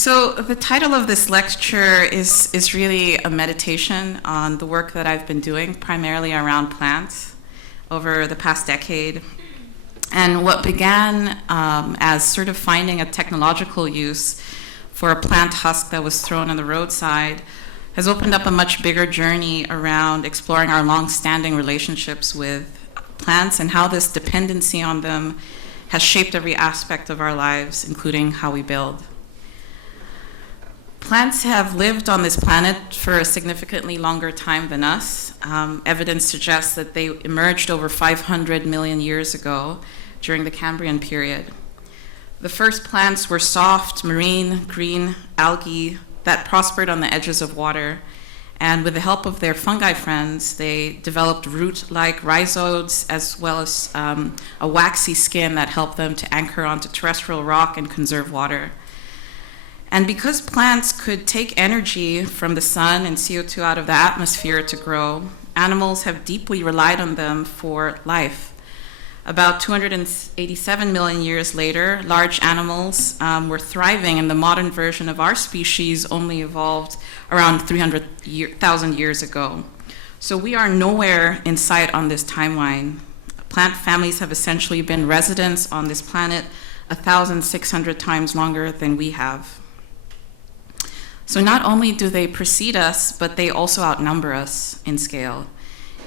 So the title of this lecture is really a meditation on the work that I've been doing, primarily around plants over the past decade. And what began as sort of finding a technological use for a plant husk that was thrown on the roadside has opened up a much bigger journey around exploring our long-standing relationships with plants and how this dependency on them has shaped every aspect of our lives, including how we build. Plants have lived on this planet for a significantly longer time than us. Evidence suggests that they emerged over 500 million years ago during the Cambrian period. The first plants were soft, marine, green algae that prospered on the edges of water. And with the help of their fungi friends, they developed root-like rhizoids as well as a waxy skin that helped them to anchor onto terrestrial rock and conserve water. And because plants could take energy from the sun and CO2 out of the atmosphere to grow, animals have deeply relied on them for life. About 287 million years later, large animals were thriving, and the modern version of our species only evolved around 300,000 years ago. So we are nowhere in sight on this timeline. Plant families have essentially been residents on this planet 1,600 times longer than we have. So not only do they precede us, but they also outnumber us in scale.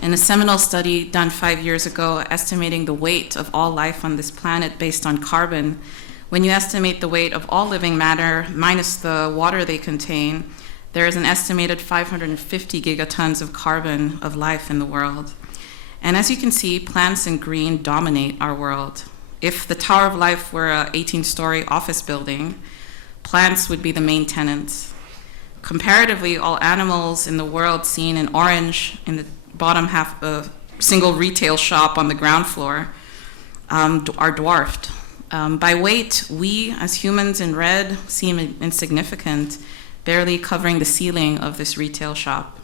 In a seminal study done 5 years ago, estimating the weight of all life on this planet based on carbon, when you estimate the weight of all living matter minus the water they contain, there is an estimated 550 gigatons of carbon of life in the world. And as you can see, plants and green dominate our world. If the Tower of Life were an 18-story office building, plants would be the main tenants. Comparatively, all animals in the world seen in orange in the bottom half of a single retail shop on the ground floor are dwarfed. By weight, we as humans in red seem insignificant, barely covering the ceiling of this retail shop.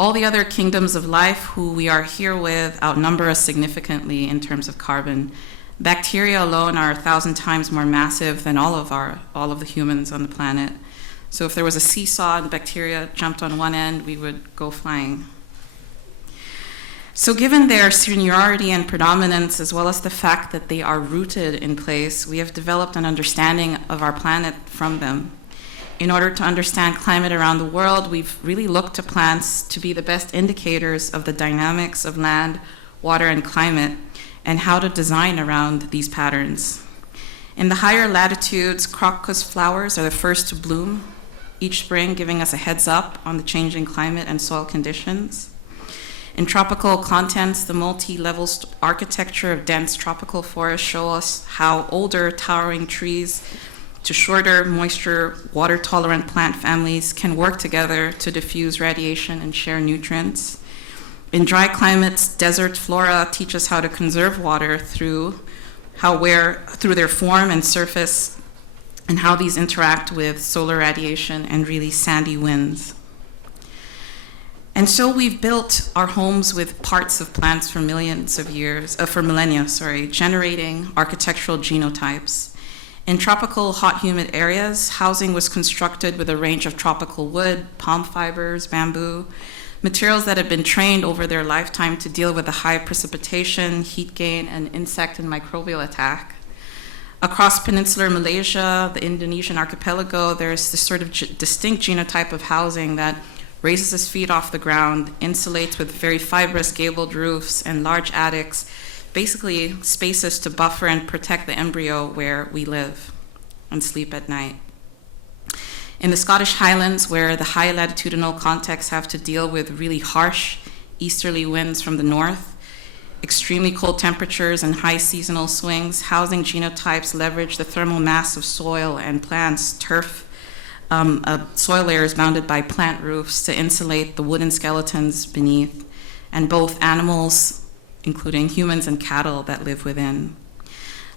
All the other kingdoms of life who we are here with outnumber us significantly in terms of carbon. Bacteria alone are 1,000 times more massive than all of the humans on the planet. So if there was a seesaw and bacteria jumped on one end, we would go flying. So given their seniority and predominance, as well as the fact that they are rooted in place, we have developed an understanding of our planet from them. In order to understand climate around the world, we've really looked to plants to be the best indicators of the dynamics of land, water, and climate, and how to design around these patterns. In the higher latitudes, crocus flowers are the first to bloom each spring, giving us a heads up on the changing climate and soil conditions. In tropical contents, the multi-level architecture of dense tropical forests show us how older towering trees to shorter, moisture, water-tolerant plant families can work together to diffuse radiation and share nutrients. In dry climates, desert flora teach us how to conserve water through their form and surface, and how these interact with solar radiation and really sandy winds. And so we've built our homes with parts of plants for millennia, generating architectural genotypes. In tropical hot humid areas, housing was constructed with a range of tropical wood, palm fibers, bamboo, materials that have been trained over their lifetime to deal with the high precipitation, heat gain, and insect and microbial attack. Across peninsular Malaysia, the Indonesian archipelago, there's this sort of distinct genotype of housing that raises its feet off the ground, insulates with very fibrous gabled roofs and large attics, basically spaces to buffer and protect the embryo where we live and sleep at night. In the Scottish Highlands, where the high latitudinal contexts have to deal with really harsh easterly winds from the north, extremely cold temperatures and high seasonal swings, housing genotypes leverage the thermal mass of soil and plants, turf, soil layers bounded by plant roofs to insulate the wooden skeletons beneath, and both animals, including humans and cattle, that live within.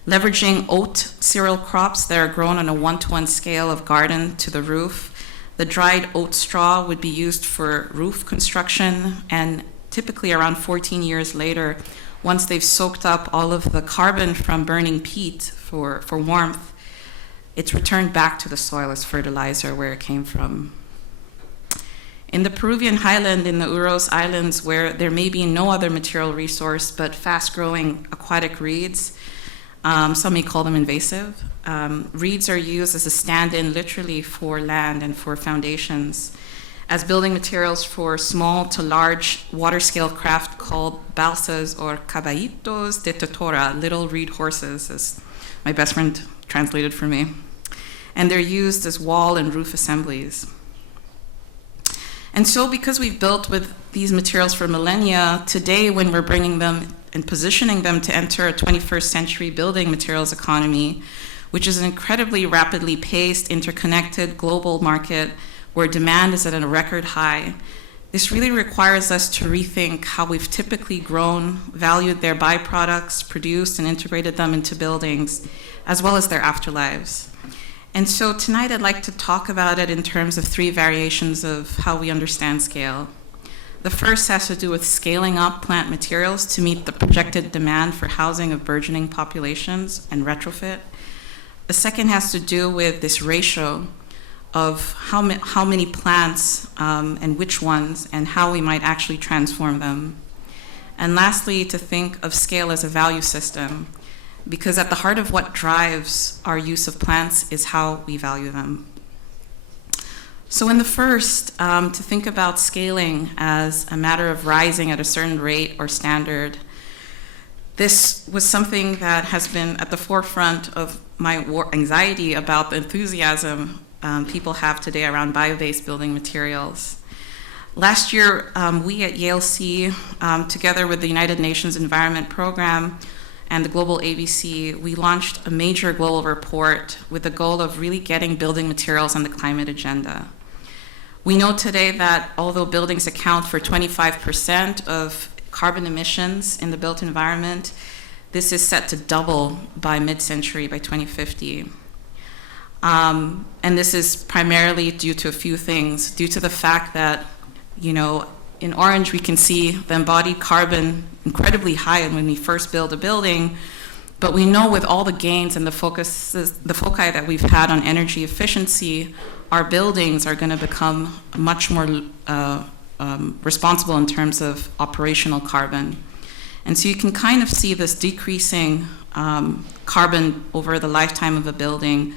Leveraging oat cereal crops that are grown on a 1-to-1 scale of garden to the roof, the dried oat straw would be used for roof construction, and typically around 14 years later, once they've soaked up all of the carbon from burning peat for warmth, it's returned back to the soil as fertilizer where it came from. In the Peruvian highland in the Uros Islands, where there may be no other material resource but fast-growing aquatic reeds, some may call them invasive, reeds are used as a stand-in literally for land and for foundations, as building materials for small to large water-scale craft called balsas or caballitos de totora, little reed horses, as my best friend translated for me. And they're used as wall and roof assemblies. And so because we've built with these materials for millennia, today when we're bringing them and positioning them to enter a 21st century building materials economy, which is an incredibly rapidly paced, interconnected global market where demand is at a record high, this really requires us to rethink how we've typically grown, valued their byproducts, produced and integrated them into buildings, as well as their afterlives. And so tonight I'd like to talk about it in terms of three variations of how we understand scale. The first has to do with scaling up plant materials to meet the projected demand for housing of burgeoning populations and retrofit. The second has to do with this ratio of how many plants and which ones and how we might actually transform them. And lastly, to think of scale as a value system, because at the heart of what drives our use of plants is how we value them. So in the first, to think about scaling as a matter of rising at a certain rate or standard, this was something that has been at the forefront of my anxiety about the enthusiasm people have today around bio-based building materials. Last year, we at Yale C, together with the United Nations Environment Program, and the Global ABC, we launched a major global report with the goal of really getting building materials on the climate agenda. We know today that although buildings account for 25% of carbon emissions in the built environment, this is set to double by mid-century, by 2050. And this is primarily due to a few things, due to the fact that, in orange we can see the embodied carbon incredibly high when we first build a building, but we know with all the gains and the foci that we've had on energy efficiency, our buildings are going to become much more responsible in terms of operational carbon. And so you can kind of see this decreasing carbon over the lifetime of a building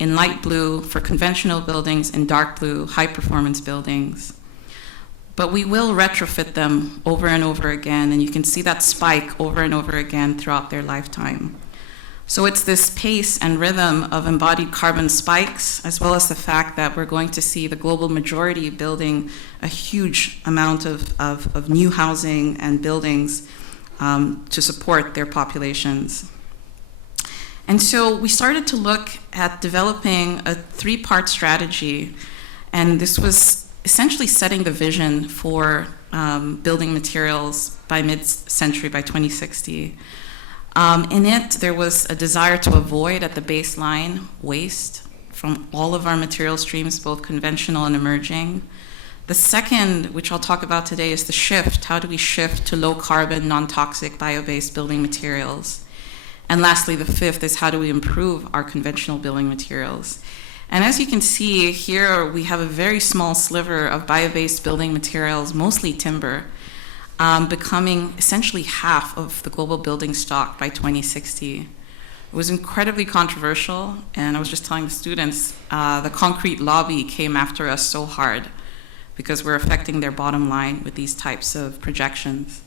in light blue for conventional buildings and dark blue high performance buildings. But we will retrofit them over and over again, and you can see that spike over and over again throughout their lifetime. So it's this pace and rhythm of embodied carbon spikes, as well as the fact that we're going to see the global majority building a huge amount of new housing and buildings to support their populations. And so we started to look at developing a three-part strategy, and this was essentially setting the vision for building materials by mid-century, by 2060. In it, there was a desire to avoid at the baseline waste from all of our material streams, both conventional and emerging. The second, which I'll talk about today, is the shift. How do we shift to low carbon, non-toxic, bio-based building materials? And lastly, the fifth is how do we improve our conventional building materials? And as you can see here, we have a very small sliver of bio-based building materials, mostly timber, becoming essentially half of the global building stock by 2060. It was incredibly controversial, and I was just telling the students, the concrete lobby came after us so hard because we're affecting their bottom line with these types of projections.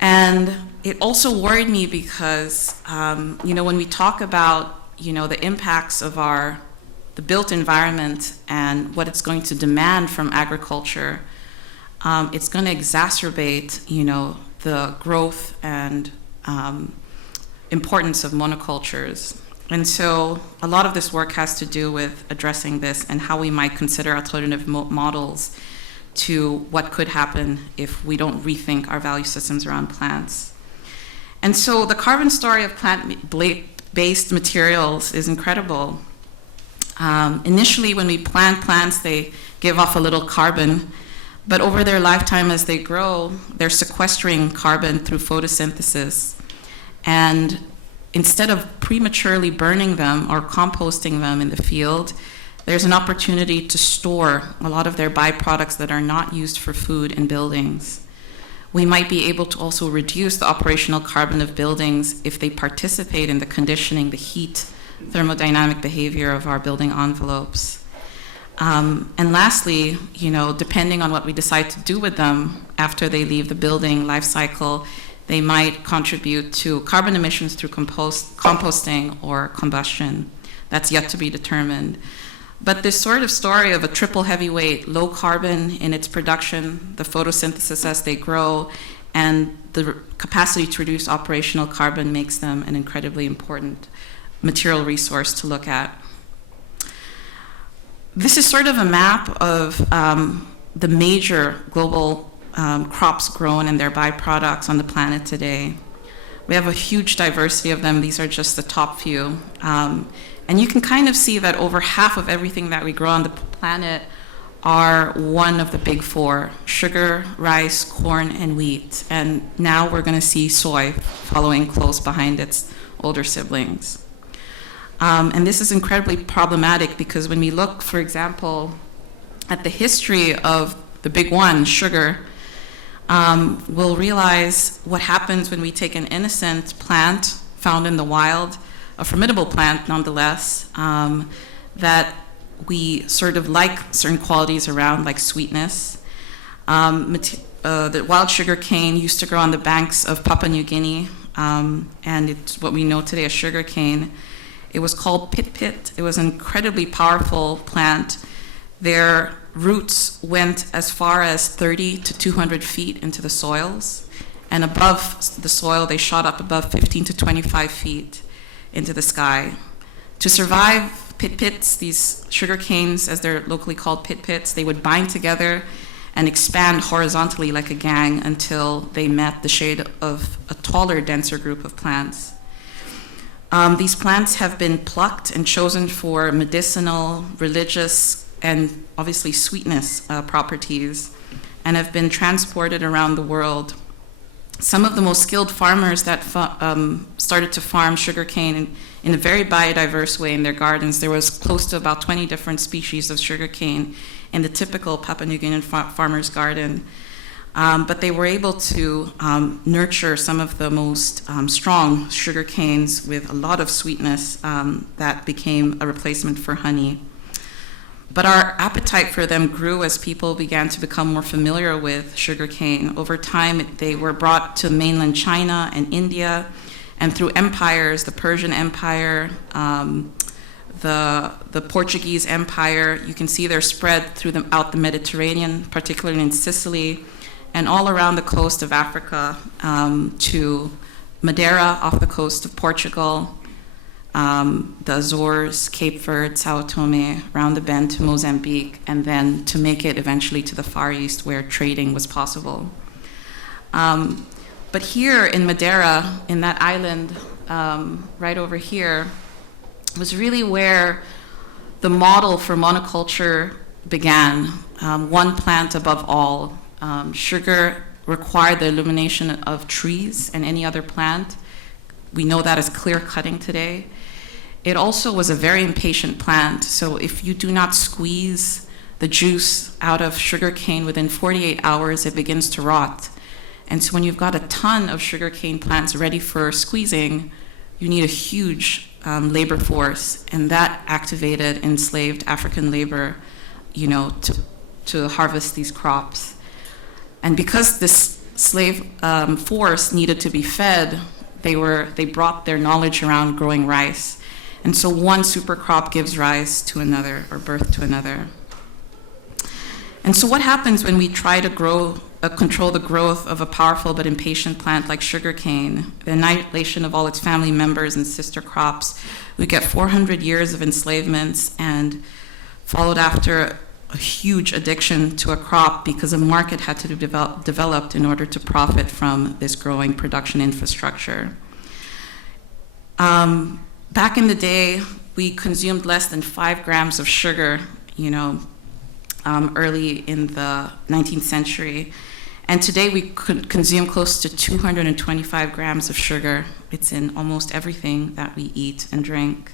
And it also worried me because, when we talk about, the impacts of the built environment and what it's going to demand from agriculture, it's going to exacerbate, the growth and importance of monocultures. And so a lot of this work has to do with addressing this and how we might consider alternative models to what could happen if we don't rethink our value systems around plants. And so the carbon story of plant-based materials is incredible. Initially, when we plant plants, they give off a little carbon, but over their lifetime as they grow, they're sequestering carbon through photosynthesis. And instead of prematurely burning them or composting them in the field, there's an opportunity to store a lot of their byproducts that are not used for food in buildings. We might be able to also reduce the operational carbon of buildings if they participate in the conditioning, the heat, thermodynamic behavior of our building envelopes. And lastly, depending on what we decide to do with them after they leave the building life cycle, they might contribute to carbon emissions through composting or combustion. That's yet to be determined. But this sort of story of a triple heavyweight, low carbon in its production, the photosynthesis as they grow, and the capacity to reduce operational carbon makes them an incredibly important material resource to look at. This is sort of a map of the major global crops grown and their byproducts on the planet today. We have a huge diversity of them. These are just the top few. And you can kind of see that over half of everything that we grow on the planet are one of the big four: sugar, rice, corn, and wheat. And now we're going to see soy following close behind its older siblings. And this is incredibly problematic because when we look, for example, at the history of the big one, sugar, we'll realize what happens when we take an innocent plant found in the wild, a formidable plant nonetheless, that we sort of like certain qualities around, like sweetness. The wild sugar cane used to grow on the banks of Papua New Guinea, and it's what we know today as sugar cane. It was called pit-pit. It was an incredibly powerful plant. Their roots went as far as 30 to 200 feet into the soils, and above the soil, they shot up above 15 to 25 feet into the sky. To survive pit-pits, these sugar canes, as they're locally called pit-pits, they would bind together and expand horizontally like a gang until they met the shade of a taller, denser group of plants. These plants have been plucked and chosen for medicinal, religious, and obviously sweetness properties, and have been transported around the world. Some of the most skilled farmers that started to farm sugarcane in a very biodiverse way in their gardens. There was close to about 20 different species of sugarcane in the typical Papua New Guinean farmer's garden. But they were able to nurture some of the most strong sugar canes with a lot of sweetness that became a replacement for honey. But our appetite for them grew as people began to become more familiar with sugar cane. Over time, they were brought to mainland China and India, and through empires, the Persian Empire, the Portuguese Empire, you can see they're spread throughout the Mediterranean, particularly in Sicily, and all around the coast of Africa, to Madeira off the coast of Portugal, the Azores, Cape Verde, Sao Tome, around the bend to Mozambique, and then to make it eventually to the Far East where trading was possible. But here in Madeira, in that island right over here, was really where the model for monoculture began, one plant above all. Sugar required the illumination of trees and any other plant. We know that as clear cutting today. It also was a very impatient plant, so if you do not squeeze the juice out of sugar cane within 48 hours, it begins to rot. And so when you've got a ton of sugarcane plants ready for squeezing, you need a huge labor force, and that activated enslaved African labor, to harvest these crops. And because this slave force needed to be fed, they brought their knowledge around growing rice. And so one super crop gives rise to another, or birth to another. And so what happens when we try to control the growth of a powerful but impatient plant like sugarcane, the annihilation of all its family members and sister crops? We get 400 years of enslavements, and followed after a huge addiction to a crop because a market had to be developed in order to profit from this growing production infrastructure. Back in the day, we consumed less than 5 grams of sugar, early in the 19th century. And today we could consume close to 225 grams of sugar. It's in almost everything that we eat and drink.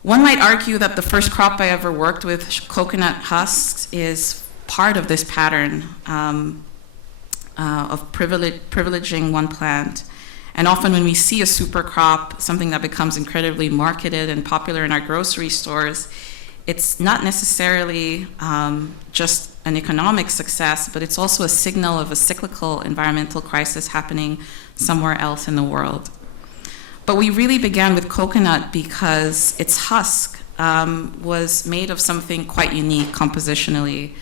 One might argue that the first crop I ever worked with, coconut husks, is part of this pattern of privileging one plant. And often when we see a super crop, something that becomes incredibly marketed and popular in our grocery stores, it's not necessarily just an economic success, but it's also a signal of a cyclical environmental crisis happening somewhere else in the world. But we really began with coconut because its husk was made of something quite unique compositionally.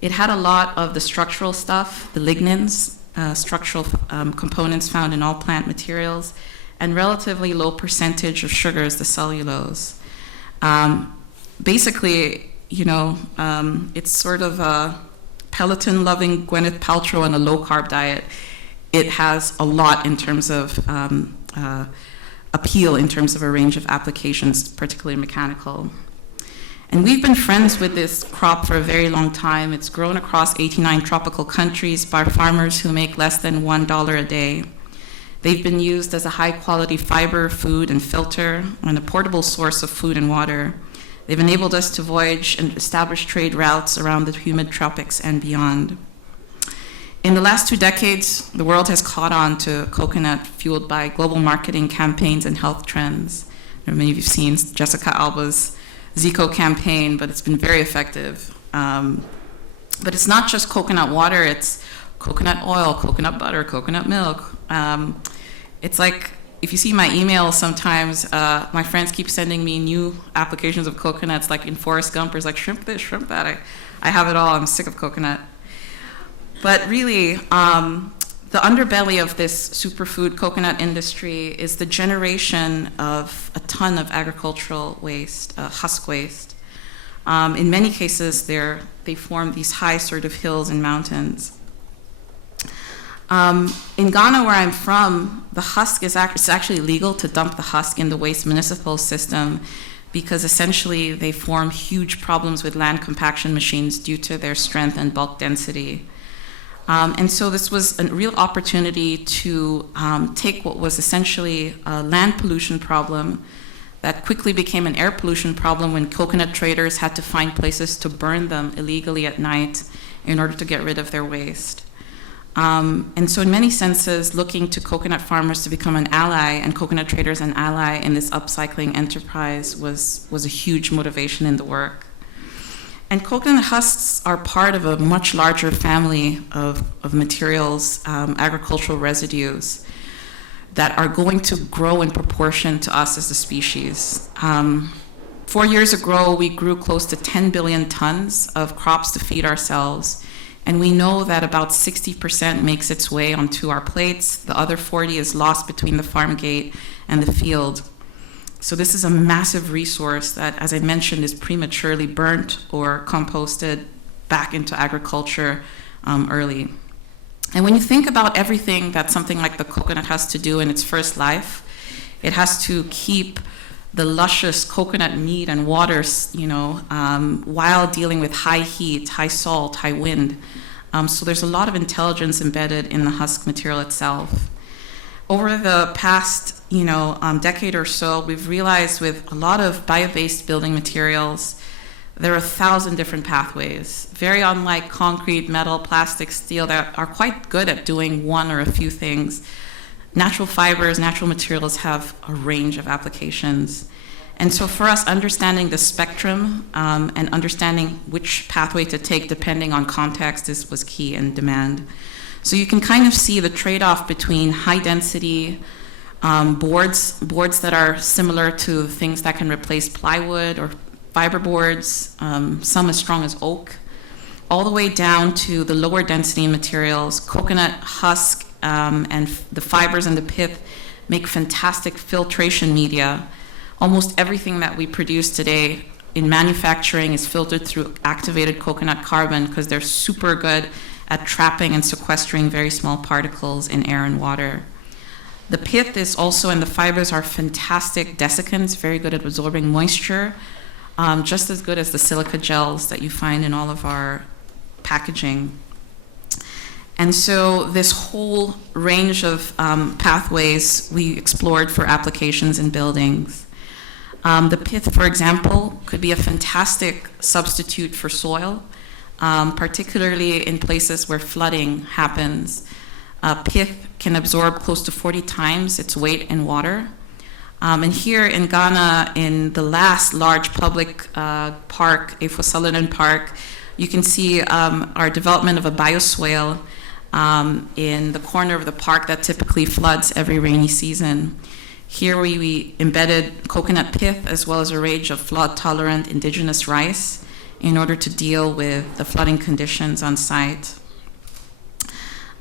It had a lot of the structural stuff, the lignins, structural components found in all plant materials, and relatively low percentage of sugars, the cellulose. Basically, it's sort of a Peloton-loving Gwyneth Paltrow on a low-carb diet. It has a lot in terms of appeal in terms of a range of applications, particularly mechanical. And we've been friends with this crop for a very long time. It's grown across 89 tropical countries by farmers who make less than $1 a day. They've been used as a high-quality fiber, food, and filter, and a portable source of food and water. They've enabled us to voyage and establish trade routes around the humid tropics and beyond. In the last 2 decades, the world has caught on to coconut, fueled by global marketing campaigns and health trends. Many of you have seen Jessica Alba's Zico campaign, but it's been very effective. But it's not just coconut water, it's coconut oil, coconut butter, coconut milk. It's like, if you see my emails sometimes, my friends keep sending me new applications of coconuts, like in Forrest Gump, it's like shrimp this, shrimp that. I have it all, I'm sick of coconut. But really, the underbelly of this superfood coconut industry is the generation of a ton of agricultural waste, husk waste. In many cases, they form these high sort of hills and mountains. In Ghana, where I'm from, the husk it's actually legal to dump the husk in the waste municipal system because essentially they form huge problems with land compaction machines due to their strength and bulk density. And so this was a real opportunity to take what was essentially a land pollution problem that quickly became an air pollution problem when coconut traders had to find places to burn them illegally at night in order to get rid of their waste. And so in many senses, looking to coconut farmers to become an ally and coconut traders an ally in this upcycling enterprise was a huge motivation in the work. And coconut husks are part of a much larger family of materials, agricultural residues, that are going to grow in proportion to us as a species. 4 years ago, we grew close to 10 billion tons of crops to feed ourselves. And we know that about 60% makes its way onto our plates. The other 40 is lost between the farm gate and the field. So this is a massive resource that, as I mentioned, is prematurely burnt or composted back into agriculture early. And when you think about everything that something like the coconut has to do in its first life, it has to keep the luscious coconut meat and water, while dealing with high heat, high salt, high wind. So there's a lot of intelligence embedded in the husk material itself. Over the past decade or so, we've realized with a lot of biobased building materials, there are 1,000 different pathways, very unlike concrete, metal, plastic, steel, that are quite good at doing one or a few things. Natural fibers, natural materials have a range of applications. And so for us, understanding the spectrum and understanding which pathway to take depending on context was key and demand. So you can kind of see the trade-off between high density boards that are similar to things that can replace plywood or fiber boards, some as strong as oak, all the way down to the lower density materials. Coconut husk and the fibers and the pith make fantastic filtration media. Almost everything that we produce today in manufacturing is filtered through activated coconut carbon because they're super good at trapping and sequestering very small particles in air and water. The pith is also, and the fibers are fantastic desiccants, very good at absorbing moisture, just as good as the silica gels that you find in all of our packaging. And so this whole range of pathways we explored for applications in buildings. The pith, for example, could be a fantastic substitute for soil, particularly in places where flooding happens. Pith can absorb close to 40 times its weight in water. And here in Ghana, in the last large public park, Efo Park, you can see our development of a bioswale in the corner of the park that typically floods every rainy season. Here we embedded coconut pith as well as a range of flood-tolerant indigenous rice in order to deal with the flooding conditions on site.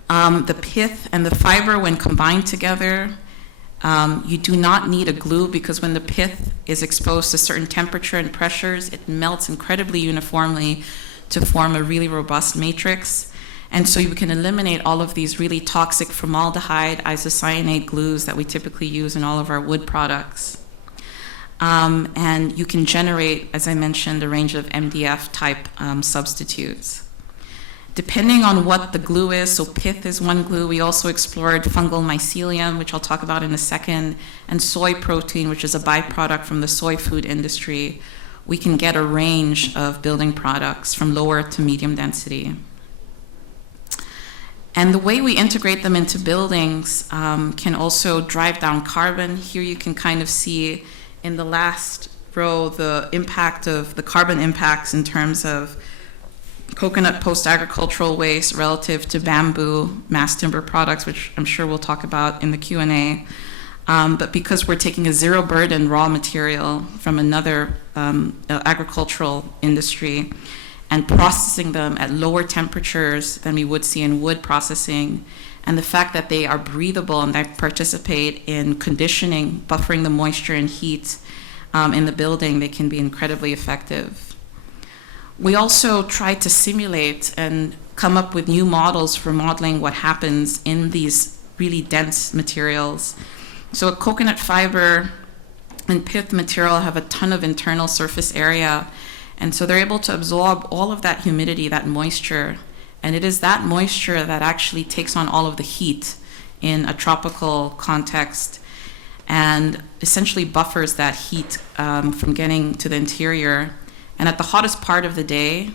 The pith and the fiber, when combined together, you do not need a glue, because when the pith is exposed to certain temperature and pressures, it melts incredibly uniformly to form a really robust matrix. And so you can eliminate all of these really toxic formaldehyde, isocyanate glues that we typically use in all of our wood products. And you can generate, as I mentioned, a range of MDF type substitutes. Depending on what the glue is, so pith is one glue. We also explored fungal mycelium, which I'll talk about in a second, and soy protein, which is a byproduct from the soy food industry. We can get a range of building products from lower to medium density. And the way we integrate them into buildings can also drive down carbon. Here you can kind of see in the last row the impact of the carbon impacts in terms of coconut post-agricultural waste relative to bamboo mass timber products, which I'm sure we'll talk about in the Q&A. But because we're taking a zero burden raw material from another agricultural industry and processing them at lower temperatures than we would see in wood processing, and the fact that they are breathable and they participate in conditioning, buffering the moisture and heat in the building, they can be incredibly effective. We also try to simulate and come up with new models for modeling what happens in these really dense materials. So a coconut fiber and pith material have a ton of internal surface area, and so they're able to absorb all of that humidity, that moisture, and it is that moisture that actually takes on all of the heat in a tropical context and essentially buffers that heat from getting to the interior. And at the hottest part of the day,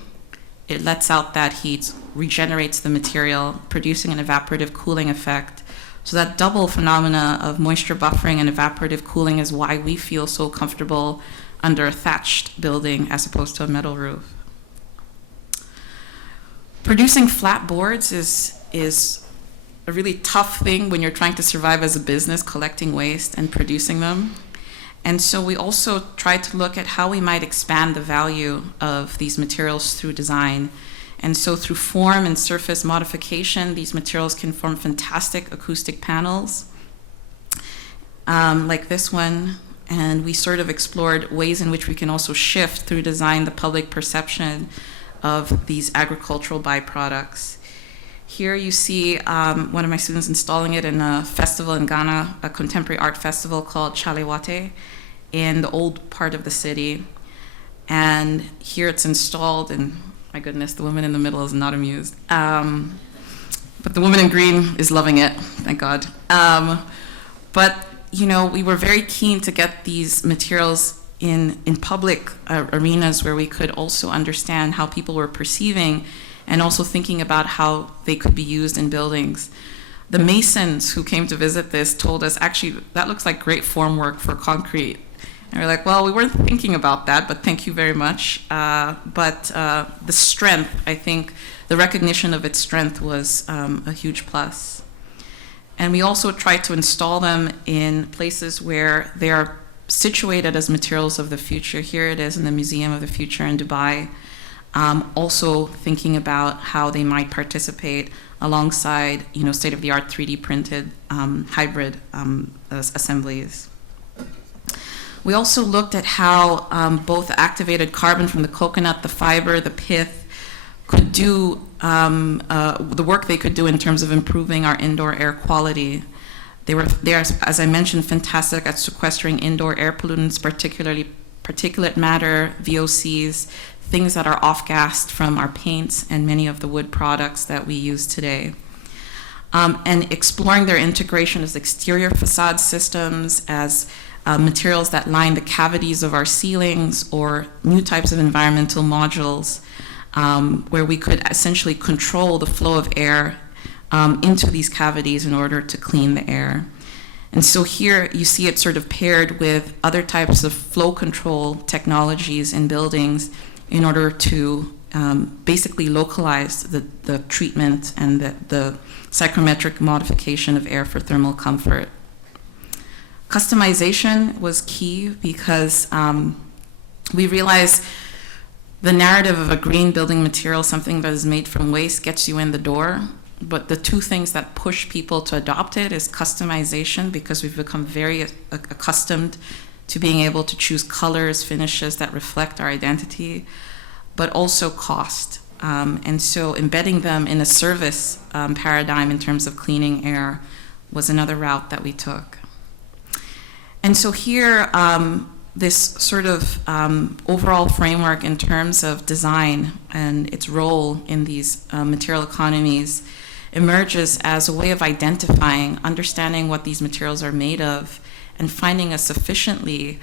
it lets out that heat, regenerates the material, producing an evaporative cooling effect. So that double phenomena of moisture buffering and evaporative cooling is why we feel so comfortable under a thatched building as opposed to a metal roof. Producing flat boards is a really tough thing when you're trying to survive as a business, collecting waste and producing them. And so we also try to look at how we might expand the value of these materials through design. And so through form and surface modification, these materials can form fantastic acoustic panels, like this one. And we sort of explored ways in which we can also shift through design the public perception of these agricultural byproducts. Here you see one of my students installing it in a festival in Ghana, a contemporary art festival called Chalewate in the old part of the city. And here it's installed, and my goodness, the woman in the middle is not amused. But the woman in green is loving it, thank God. But you know, we were very keen to get these materials in public arenas where we could also understand how people were perceiving and also thinking about how they could be used in buildings. The masons who came to visit this told us, actually, that looks like great formwork for concrete. And we're like, well, we weren't thinking about that, but thank you very much. But the strength, I think, the recognition of its strength was a huge plus. And we also tried to install them in places where they are situated as materials of the future. Here it is in the Museum of the Future in Dubai. Also thinking about how they might participate alongside, you know, state-of-the-art 3D printed hybrid assemblies. We also looked at how both activated carbon from the coconut, the fiber, the pith, could do the work they could do in terms of improving our indoor air quality. They are, as I mentioned, fantastic at sequestering indoor air pollutants, particularly particulate matter, VOCs, things that are off-gassed from our paints and many of the wood products that we use today. and exploring their integration as exterior facade systems, as materials that line the cavities of our ceilings, or new types of environmental modules where we could essentially control the flow of air into these cavities in order to clean the air. And so here you see it sort of paired with other types of flow control technologies in buildings in order to basically localize the treatment and the psychrometric modification of air for thermal comfort. Customization was key because we realized the narrative of a green building material, something that is made from waste, gets you in the door. But the two things that push people to adopt it is customization, because we've become very accustomed to being able to choose colors, finishes that reflect our identity, but also cost. And so embedding them in a service paradigm in terms of cleaning air was another route that we took. And so here, this sort of overall framework in terms of design and its role in these material economies emerges as a way of identifying, understanding what these materials are made of, and finding a sufficiently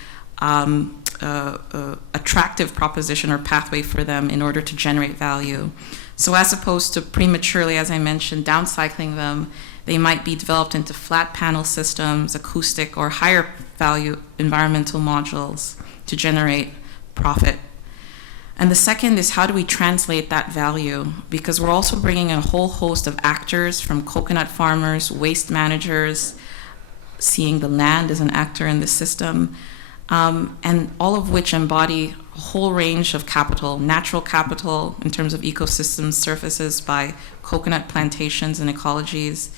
attractive proposition or pathway for them in order to generate value. So as opposed to prematurely, as I mentioned, downcycling them, they might be developed into flat panel systems, acoustic, or higher value environmental modules to generate profit. And the second is, how do we translate that value? Because we're also bringing in a whole host of actors, from coconut farmers, waste managers, seeing the land as an actor in the system, and all of which embody a whole range of capital, natural capital in terms of ecosystem services by coconut plantations and ecologies,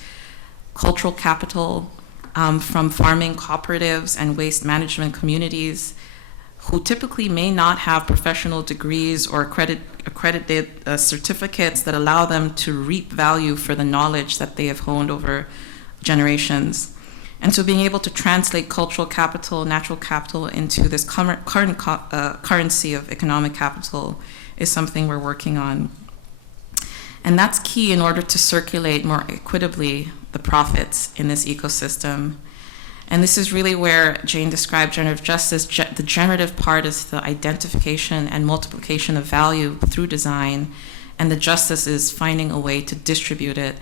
cultural capital from farming cooperatives and waste management communities, who typically may not have professional degrees or accredited certificates that allow them to reap value for the knowledge that they have honed over generations. And so being able to translate cultural capital, natural capital into this current currency of economic capital is something we're working on. And that's key in order to circulate more equitably the profits in this ecosystem. And this is really where Jane described generative justice. The generative part is the identification and multiplication of value through design, and the justice is finding a way to distribute it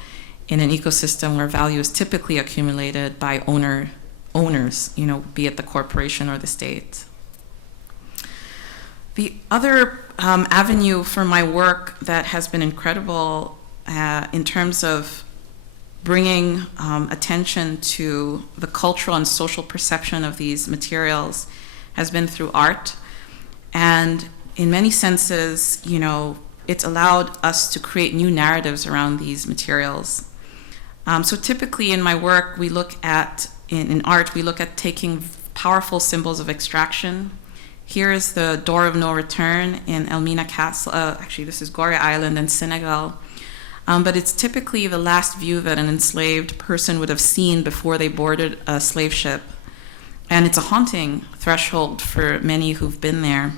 in an ecosystem where value is typically accumulated by owners, be it the corporation or the state. The other avenue for my work that has been incredible in terms of bringing attention to the cultural and social perception of these materials has been through art. And in many senses, it's allowed us to create new narratives around these materials. So typically in my work, we look at, in art, we look at taking powerful symbols of extraction. Here is the Door of No Return in Elmina Castle. Actually, this is Gorée Island in Senegal. But it's typically the last view that an enslaved person would have seen before they boarded a slave ship. And it's a haunting threshold for many who've been there.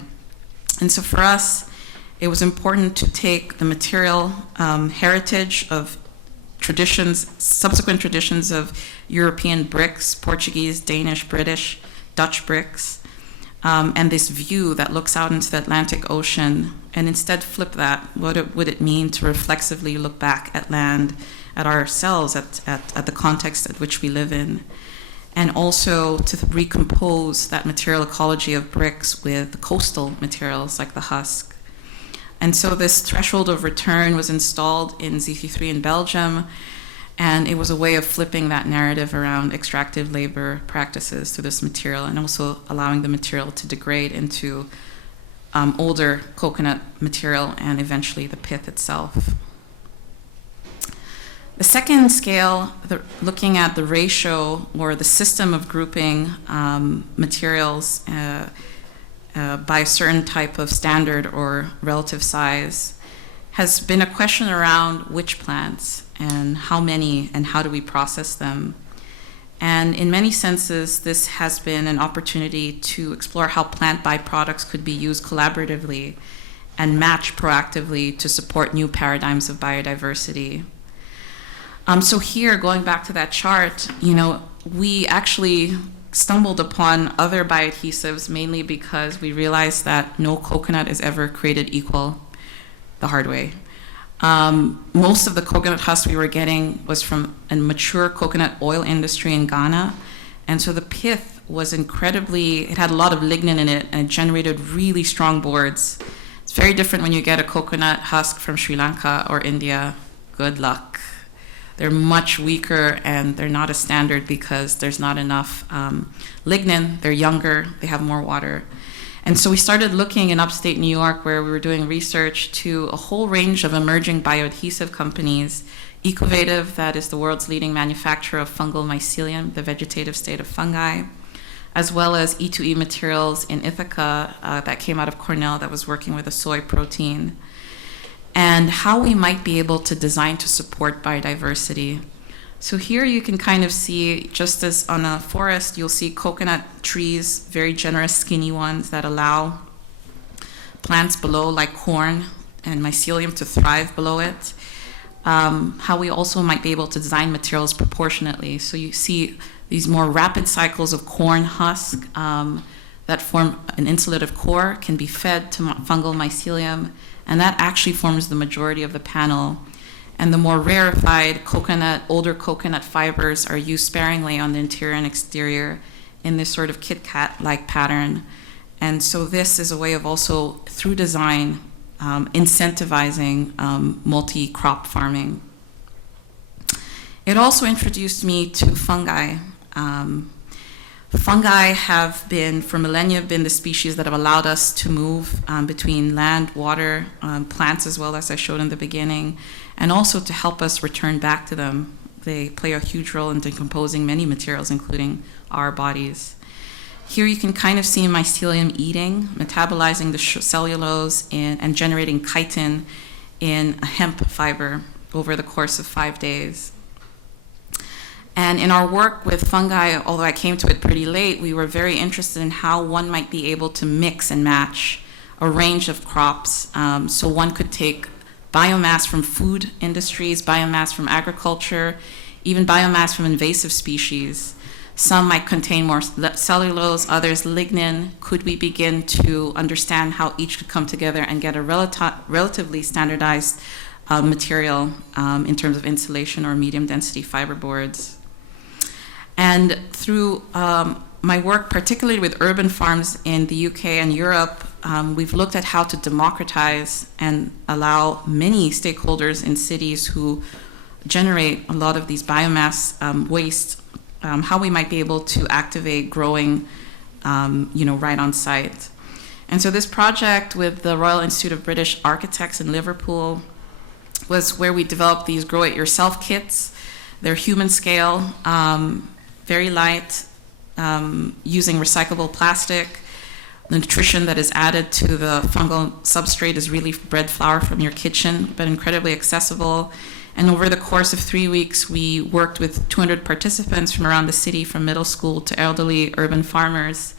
And so for us, it was important to take the material heritage of traditions, subsequent traditions of European bricks, Portuguese, Danish, British, Dutch bricks, and this view that looks out into the Atlantic Ocean, and instead flip that. What would it mean to reflexively look back at land, at ourselves, at the context at which we live in, and also to recompose that material ecology of bricks with coastal materials like the husk. And so this threshold of return was installed in ZT3 in Belgium, and it was a way of flipping that narrative around extractive labor practices to this material, and also allowing the material to degrade into older coconut material and eventually the pith itself. The second scale, looking at the ratio or the system of grouping materials by a certain type of standard or relative size, has been a question around which plants and how many and how do we process them. And in many senses, this has been an opportunity to explore how plant byproducts could be used collaboratively and match proactively to support new paradigms of biodiversity. So here, going back to that chart, we actually stumbled upon other bioadhesives mainly because we realized that no coconut is ever created equal the hard way. Most of the coconut husk we were getting was from a mature coconut oil industry in Ghana. And so the pith was it had a lot of lignin in it, and it generated really strong boards. It's very different when you get a coconut husk from Sri Lanka or India. Good luck. They're much weaker, and they're not as standard because there's not enough lignin. They're younger, they have more water. And so we started looking in upstate New York, where we were doing research, to a whole range of emerging bioadhesive companies. Ecovative, that is the world's leading manufacturer of fungal mycelium, the vegetative state of fungi, as well as E2E Materials in Ithaca that came out of Cornell that was working with a soy protein, and how we might be able to design to support biodiversity. So here you can kind of see, just as on a forest, you'll see coconut trees, very generous, skinny ones that allow plants below, like corn and mycelium, to thrive below it. How we also might be able to design materials proportionately. So you see these more rapid cycles of corn husk that form an insulative core, can be fed to fungal mycelium, and that actually forms the majority of the panel. And the more rarefied older coconut fibers are used sparingly on the interior and exterior in this sort of Kit Kat-like pattern. And so this is a way of also, through design, incentivizing multi-crop farming. It also introduced me to fungi. Fungi have been, for millennia, the species that have allowed us to move between land, water, plants as well, as I showed in the beginning, and also to help us return back to them. They play a huge role in decomposing many materials, including our bodies. Here you can kind of see mycelium eating, metabolizing the cellulose and generating chitin in a hemp fiber over the course of 5 days. And in our work with fungi, although I came to it pretty late, we were very interested in how one might be able to mix and match a range of crops. So one could take biomass from food industries, biomass from agriculture, even biomass from invasive species. Some might contain more cellulose, others lignin. Could we begin to understand how each could come together and get a relatively standardized material in terms of insulation or medium density fiberboards? And through my work, particularly with urban farms in the UK and Europe, we've looked at how to democratize and allow many stakeholders in cities who generate a lot of these biomass waste, how we might be able to activate growing, right on site. And so this project with the Royal Institute of British Architects in Liverpool was where we developed these grow-it-yourself kits. They're human scale, very light, using recyclable plastic. The nutrition that is added to the fungal substrate is really bread flour from your kitchen, but incredibly accessible. And over the course of 3 weeks, we worked with 200 participants from around the city, from middle school to elderly urban farmers,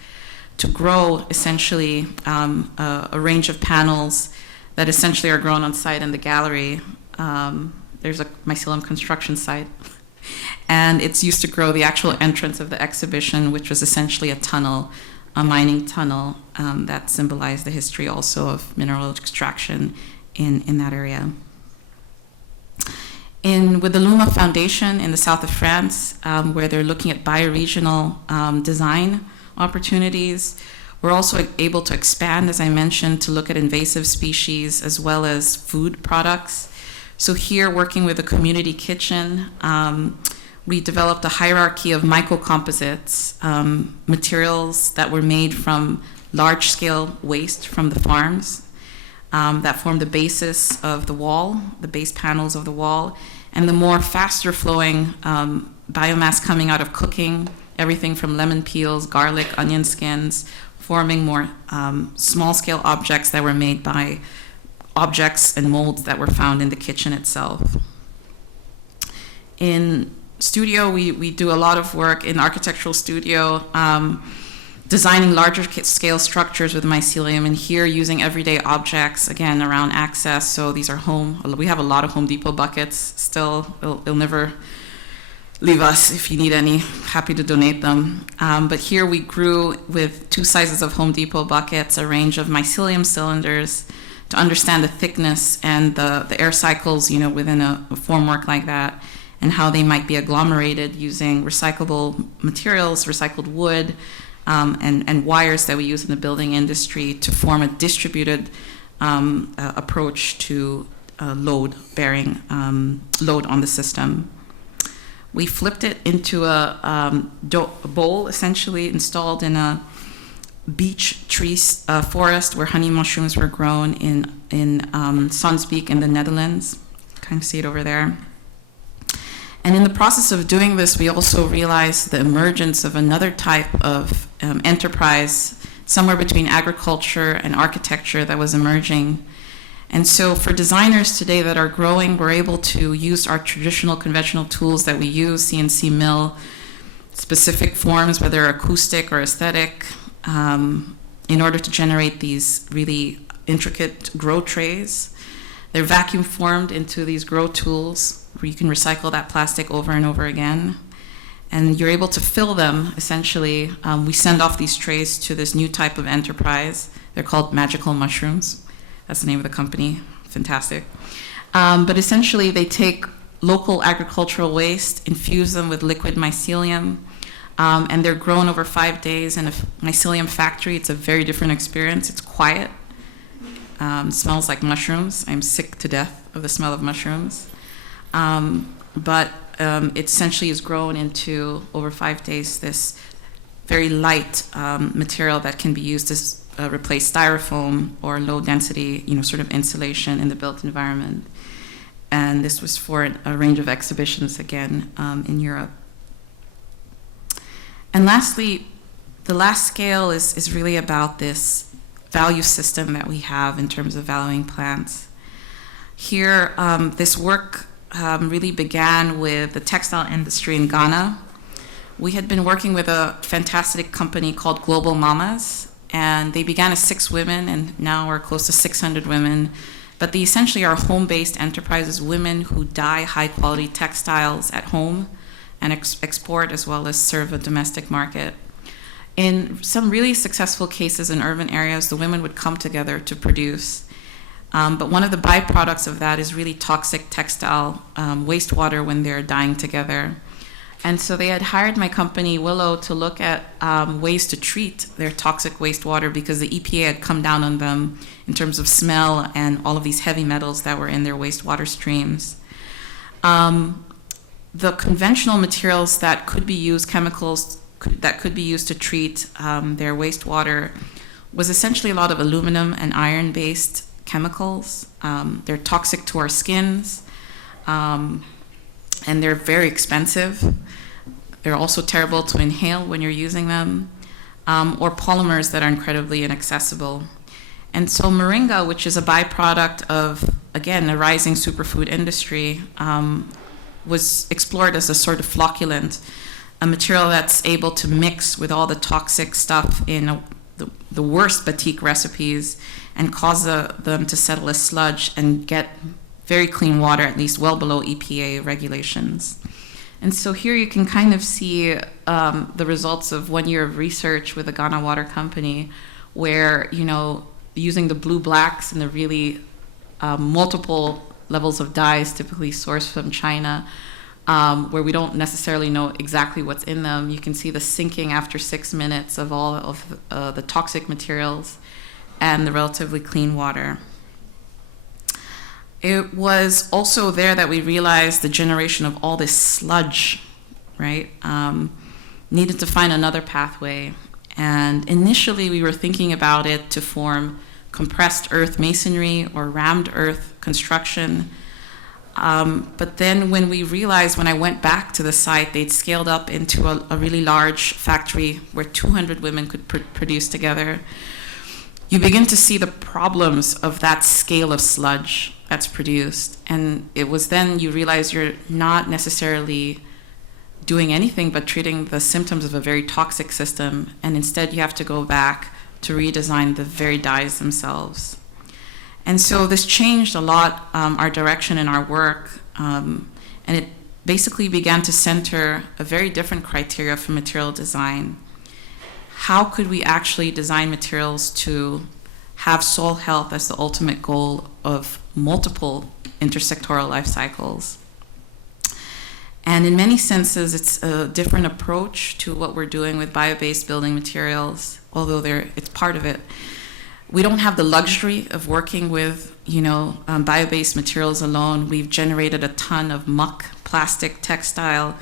to grow essentially a range of panels that essentially are grown on site in the gallery. There's a mycelium construction site. And it's used to grow the actual entrance of the exhibition, which was essentially a tunnel, a mining tunnel that symbolized the history also of mineral extraction in that area. With the Luma Foundation in the south of France, where they're looking at bioregional design opportunities, we're also able to expand, as I mentioned, to look at invasive species as well as food products. So here, working with a community kitchen, we developed a hierarchy of microcomposites, materials that were made from large-scale waste from the farms that form the basis of the wall, the base panels of the wall, and the more faster-flowing biomass coming out of cooking, everything from lemon peels, garlic, onion skins, forming more small-scale objects that were made by objects and molds that were found in the kitchen itself. In studio, we do a lot of work in architectural studio. designing larger scale structures with mycelium, and here using everyday objects, again, around access. So these are we have a lot of Home Depot buckets still. It'll never leave us. If you need any, happy to donate them. But here we grew with 2 sizes of Home Depot buckets, a range of mycelium cylinders to understand the thickness and the air cycles, within a formwork like that, and how they might be agglomerated using recyclable materials, recycled wood, and wires that we use in the building industry to form a distributed approach to load on the system. We flipped it into a bowl, essentially installed in a beech tree forest where honey mushrooms were grown in Sonsbeek in the Netherlands. Kind of see it over there. And in the process of doing this, we also realized the emergence of another type of enterprise, somewhere between agriculture and architecture, that was emerging. And so for designers today that are growing, we're able to use our traditional conventional tools that we use, CNC mill, specific forms, whether acoustic or aesthetic, in order to generate these really intricate grow trays. They're vacuum formed into these grow tools where you can recycle that plastic over and over again. And you're able to fill them, essentially. We send off these trays to this new type of enterprise. They're called magical mushrooms. That's the name of the company. Fantastic. But essentially, they take local agricultural waste, infuse them with liquid mycelium, and they're grown over 5 days in a mycelium factory. It's a very different experience. It's quiet. Smells like mushrooms. I'm sick to death of the smell of mushrooms. But it essentially is grown into, over 5 days, this very light material that can be used to replace styrofoam or low density, sort of insulation in the built environment. And this was for a range of exhibitions, again, in Europe. And lastly, the last scale is really about this value system that we have in terms of valuing plants. Here, this work really began with the textile industry in Ghana. We had been working with a fantastic company called Global Mamas, and they began as 6 women, and now we're close to 600 women. But they essentially are home-based enterprises, women who dye high-quality textiles at home and export, as well as serve a domestic market. In some really successful cases in urban areas, the women would come together to produce. But one of the byproducts of that is really toxic textile wastewater when they're dyeing together. And so they had hired my company, Willow, to look at ways to treat their toxic wastewater because the EPA had come down on them in terms of smell and all of these heavy metals that were in their wastewater streams. The conventional materials that could be used, chemicals that could be used to treat their wastewater, was essentially a lot of aluminum and iron-based chemicals. They're toxic to our skins, and they're very expensive. They're also terrible to inhale when you're using them, or polymers that are incredibly inaccessible. And so moringa, which is a byproduct of, again, a rising superfood industry, was explored as a sort of flocculant, a material that's able to mix with all the toxic stuff in the worst batik recipes and cause them to settle as sludge and get very clean water, at least well below EPA regulations. And so here you can kind of see the results of 1 year of research with the Ghana Water Company, where, using the blue blacks and the really multiple levels of dyes typically sourced from China, where we don't necessarily know exactly what's in them. You can see the sinking after 6 minutes of all of the toxic materials and the relatively clean water. It was also there that we realized the generation of all this sludge, right? Needed to find another pathway. And initially we were thinking about it to form compressed earth masonry or rammed earth construction. But then when I went back to the site, they'd scaled up into a really large factory where 200 women could produce together. You begin to see the problems of that scale of sludge that's produced. And it was then you realize you're not necessarily doing anything but treating the symptoms of a very toxic system, and instead you have to go back to redesign the very dyes themselves. And so this changed a lot our direction in our work, and it basically began to center a very different criteria for material design. How could we actually design materials to have soil health as the ultimate goal of multiple intersectoral life cycles? And in many senses, it's a different approach to what we're doing with bio-based building materials, although it's part of it. We don't have the luxury of working with, bio-based materials alone. We've generated a ton of muck, plastic, textile,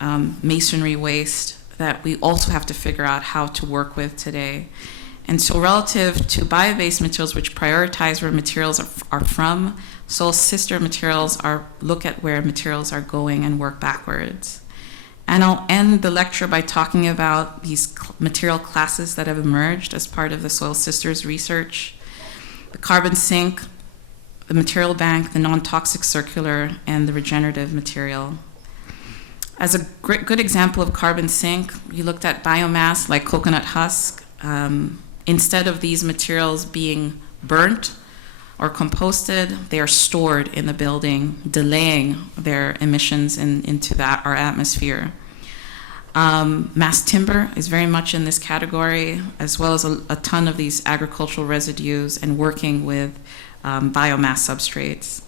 masonry waste that we also have to figure out how to work with today. And so relative to bio-based materials, which prioritize where materials are from, soil sister materials look at where materials are going and work backwards. And I'll end the lecture by talking about these material classes that have emerged as part of the Soil Sisters research: the carbon sink, the material bank, the non-toxic circular, and the regenerative material. As a good example of carbon sink, you looked at biomass like coconut husk. Instead of these materials being burnt or composted, they are stored in the building, delaying their emissions into our atmosphere. Mass timber is very much in this category, as well as a ton of these agricultural residues and working with biomass substrates.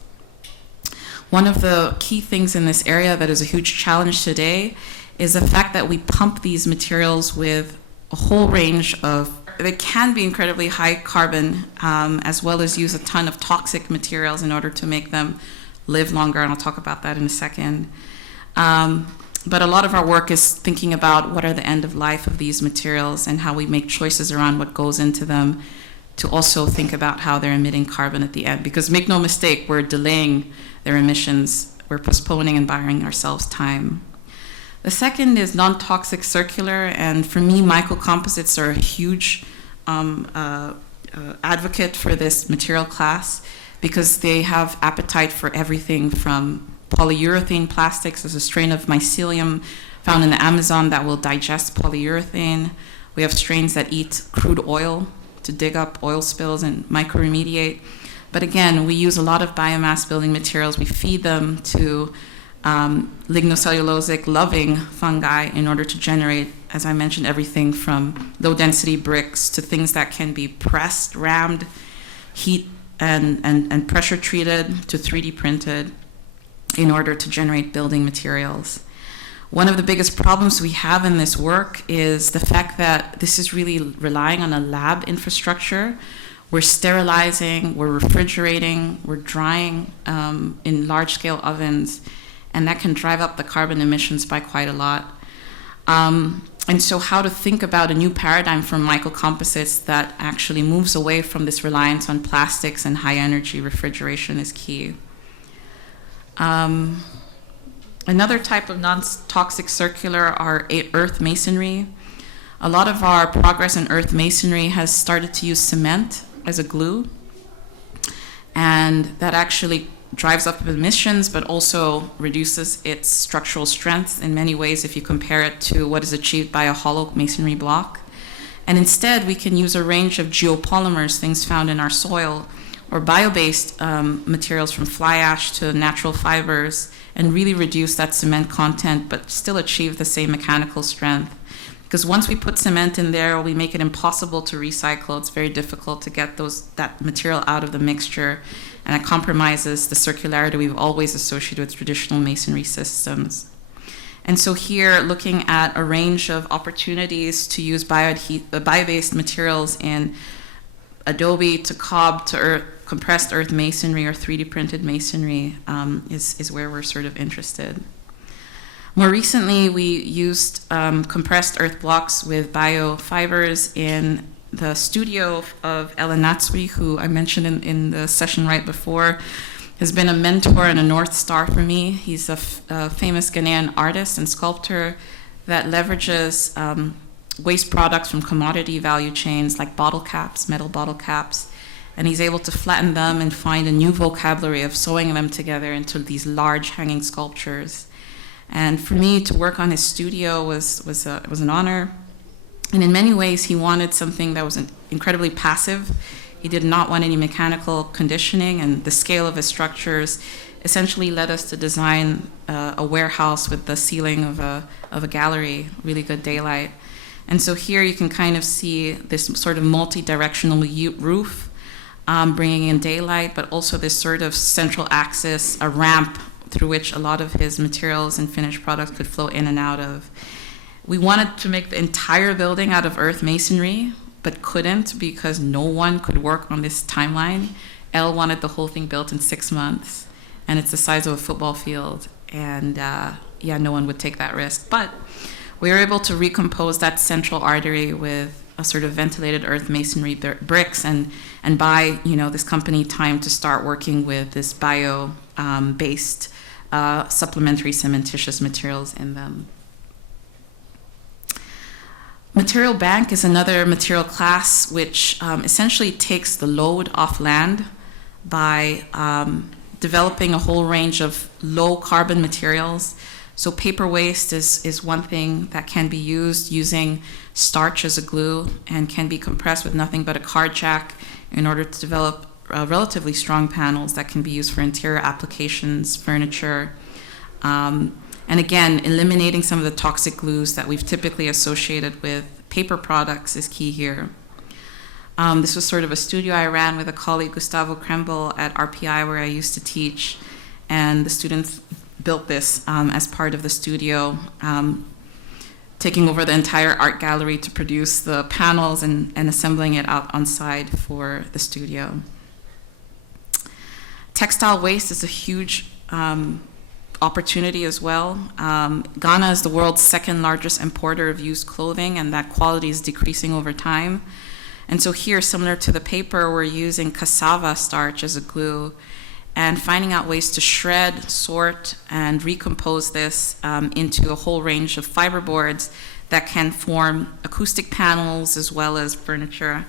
One of the key things in this area that is a huge challenge today is the fact that we pump these materials with a whole range of, they can be incredibly high carbon, as well as use a ton of toxic materials in order to make them live longer, and I'll talk about that in a second. But a lot of our work is thinking about what are the end of life of these materials and how we make choices around what goes into them, to also think about how they're emitting carbon at the end. Because make no mistake, we're delaying their emissions, we're postponing and buying ourselves time. The second is non-toxic circular, and for me, microcomposites are a huge advocate for this material class, because they have appetite for everything from polyurethane plastics. There's a strain of mycelium found in the Amazon that will digest polyurethane. We have strains that eat crude oil to dig up oil spills and microremediate. But again, we use a lot of biomass building materials. We feed them to lignocellulosic loving fungi in order to generate, as I mentioned, everything from low density bricks to things that can be pressed, rammed, heat and pressure treated to 3D printed in order to generate building materials. One of the biggest problems we have in this work is the fact that this is really relying on a lab infrastructure. We're sterilizing, we're refrigerating, we're drying in large-scale ovens, and that can drive up the carbon emissions by quite a lot. And so how to think about a new paradigm for microcomposites that actually moves away from this reliance on plastics and high-energy refrigeration is key. Another type of non-toxic circular are earth masonry. A lot of our progress in earth masonry has started to use cement as a glue, and that actually drives up emissions but also reduces its structural strength in many ways if you compare it to what is achieved by a hollow masonry block. And instead we can use a range of geopolymers, things found in our soil, or bio-based materials from fly ash to natural fibers, and really reduce that cement content but still achieve the same mechanical strength. Because once we put cement in there, we make it impossible to recycle. It's very difficult to get that material out of the mixture, and it compromises the circularity we've always associated with traditional masonry systems. And so here, looking at a range of opportunities to use bio-based materials in adobe to cob to compressed earth masonry or 3D printed masonry is where we're sort of interested. More recently, we used compressed earth blocks with biofibers in the studio of Ellen Natsui, who I mentioned in the session right before, has been a mentor and a North Star for me. He's a famous Ghanaian artist and sculptor that leverages waste products from commodity value chains like bottle caps, metal bottle caps, and he's able to flatten them and find a new vocabulary of sewing them together into these large hanging sculptures. And for me to work on his studio was an honor. And in many ways, he wanted something that was incredibly passive. He did not want any mechanical conditioning, and the scale of his structures essentially led us to design a warehouse with the ceiling of a gallery, really good daylight. And so here you can kind of see this sort of multi-directional roof bringing in daylight, but also this sort of central axis, a ramp through which a lot of his materials and finished products could flow in and out of. We wanted to make the entire building out of earth masonry, but couldn't because no one could work on this timeline. Elle wanted the whole thing built in 6 months, and it's the size of a football field, and yeah, no one would take that risk. But we were able to recompose that central artery with a sort of ventilated earth masonry bricks, and buy this company time to start working with this bio-based supplementary cementitious materials in them. Material bank is another material class which essentially takes the load off land by developing a whole range of low carbon materials. So paper waste is one thing that can be used using starch as a glue and can be compressed with nothing but a card jack in order to develop relatively strong panels that can be used for interior applications, furniture, and again, eliminating some of the toxic glues that we've typically associated with paper products is key here. This was sort of a studio I ran with a colleague, Gustavo Krembel, at RPI, where I used to teach, and the students built this as part of the studio, taking over the entire art gallery to produce the panels and assembling it out on site for the studio. Textile waste is a huge opportunity as well. Ghana is the world's second largest importer of used clothing, and that quality is decreasing over time. And so here, similar to the paper, we're using cassava starch as a glue and finding out ways to shred, sort, and recompose this into a whole range of fiberboards that can form acoustic panels as well as furniture.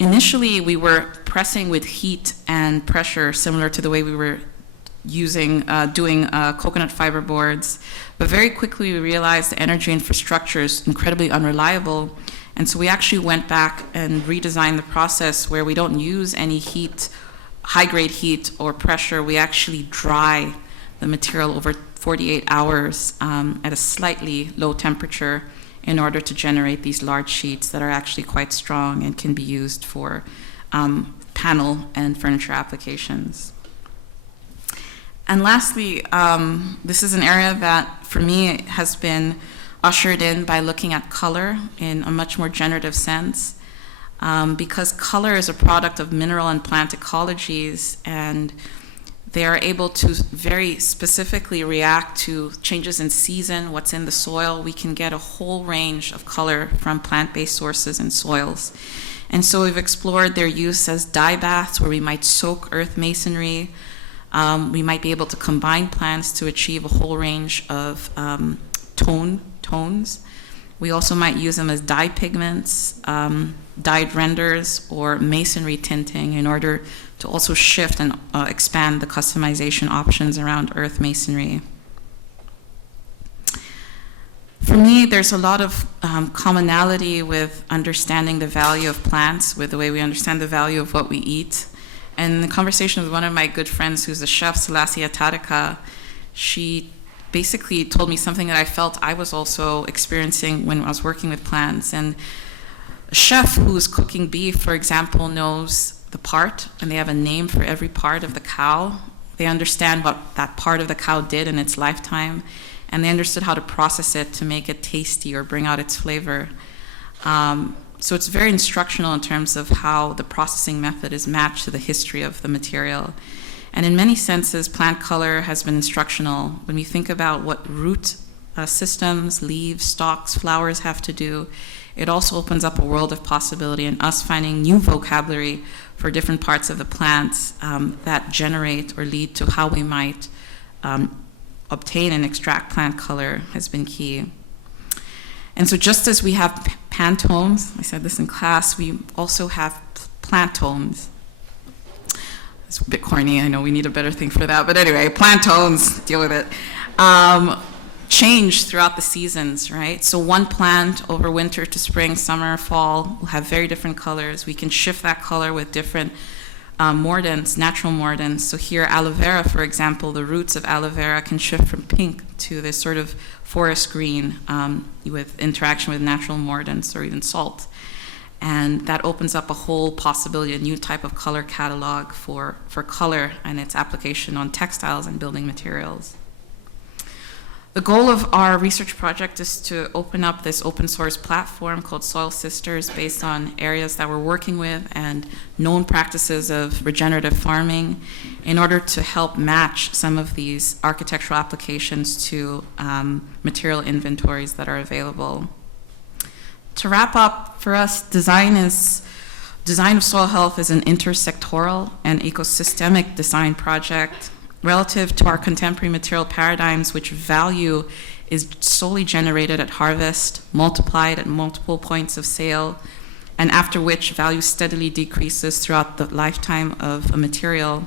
Initially, we were pressing with heat and pressure, similar to the way we were doing coconut fiber boards, but very quickly we realized the energy infrastructure is incredibly unreliable, and so we actually went back and redesigned the process where we don't use any heat, high-grade heat or pressure. We actually dry the material over 48 hours at a slightly low temperature in order to generate these large sheets that are actually quite strong and can be used for panel and furniture applications. And lastly, this is an area that, for me, has been ushered in by looking at color in a much more generative sense, because color is a product of mineral and plant ecologies, and they are able to very specifically react to changes in season, what's in the soil. We can get a whole range of color from plant-based sources and soils. And so we've explored their use as dye baths, where we might soak earth masonry. We might be able to combine plants to achieve a whole range of tones. We also might use them as dye pigments, dyed renders, or masonry tinting in order to also shift and expand the customization options around earth masonry. For me, there's a lot of commonality with understanding the value of plants, with the way we understand the value of what we eat. And in the conversation with one of my good friends who's a chef, Selassie Atatika, she basically told me something that I felt I was also experiencing when I was working with plants. And a chef who's cooking beef, for example, knows the part, and they have a name for every part of the cow. They understand what that part of the cow did in its lifetime, and they understood how to process it to make it tasty or bring out its flavor. So it's very instructional in terms of how the processing method is matched to the history of the material. And in many senses, plant color has been instructional. When we think about what root systems, leaves, stalks, flowers have to do, it also opens up a world of possibility and us finding new vocabulary for different parts of the plants that generate or lead to how we might obtain and extract plant color has been key. And so just as we have Pantones, I said this in class, we also have plantones. It's a bit corny, I know we need a better thing for that, but anyway, plantones, deal with it. change throughout the seasons, right? So one plant over winter to spring, summer, fall will have very different colors. We can shift that color with different mordants, natural mordants. So here, aloe vera, for example, the roots of aloe vera can shift from pink to this sort of forest green with interaction with natural mordants or even salt. And that opens up a whole possibility, a new type of color catalog for color and its application on textiles and building materials. The goal of our research project is to open up this open source platform called Soil Sisters based on areas that we're working with and known practices of regenerative farming in order to help match some of these architectural applications to material inventories that are available. To wrap up, for us, design of soil health is an intersectoral and ecosystemic design project relative to our contemporary material paradigms, which value is solely generated at harvest, multiplied at multiple points of sale, and after which value steadily decreases throughout the lifetime of a material.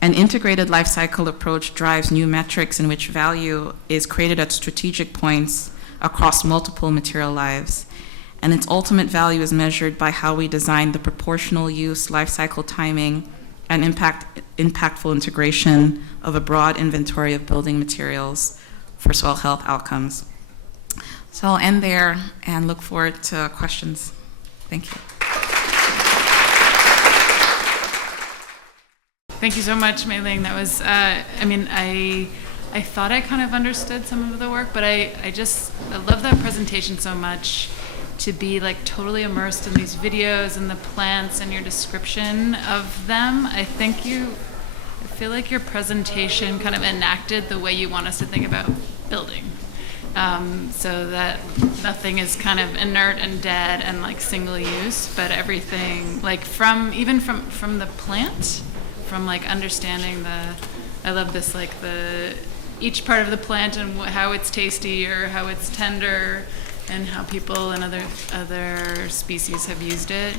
An integrated life cycle approach drives new metrics in which value is created at strategic points across multiple material lives. And its ultimate value is measured by how we design the proportional use, life cycle timing, and impactful integration of a broad inventory of building materials for soil health outcomes. So I'll end there and look forward to questions. Thank you. Thank you so much, Mae-ling. That was, I thought I kind of understood some of the work, but I love that presentation so much, to be like totally immersed in these videos and the plants and your description of them. I feel like your presentation kind of enacted the way you want us to think about building. So that nothing is kind of inert and dead and like single use, but everything like from the plant, from like understanding I love this, like each part of the plant and how it's tasty or how it's tender, and how people and other species have used it,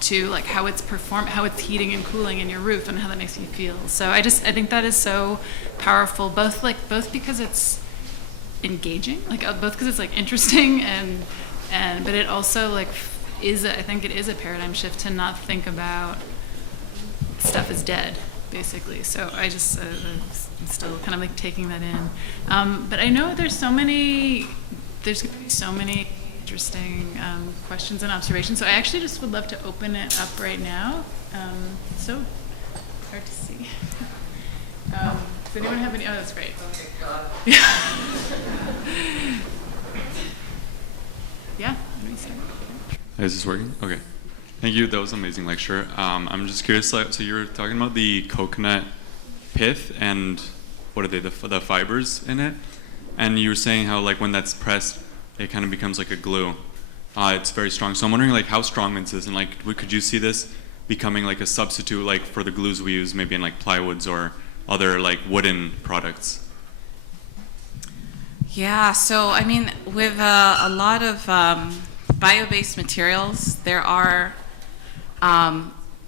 to like how it's how it's heating and cooling in your roof and how that makes you feel. So I think that is so powerful, both because it's engaging, both because it's like interesting but it also like I think it is a paradigm shift to not think about stuff as dead, basically. So I'm still kind of like taking that in. But I know there's going to be so many interesting questions and observations. So I actually just would love to open it up right now. So hard to see. Does anyone have any? Oh, that's great. Yeah. Let me see. Is this working? Okay. Thank you. That was an amazing lecture. I'm just curious. So you were talking about the coconut pith and what are they? The fibers in it. And you were saying how like when that's pressed, it kind of becomes like a glue. It's very strong. So I'm wondering like how strong is this, and like could you see this becoming like a substitute like for the glues we use maybe in like plywoods or other like wooden products? Yeah. So I mean, with a lot of bio-based materials, there are.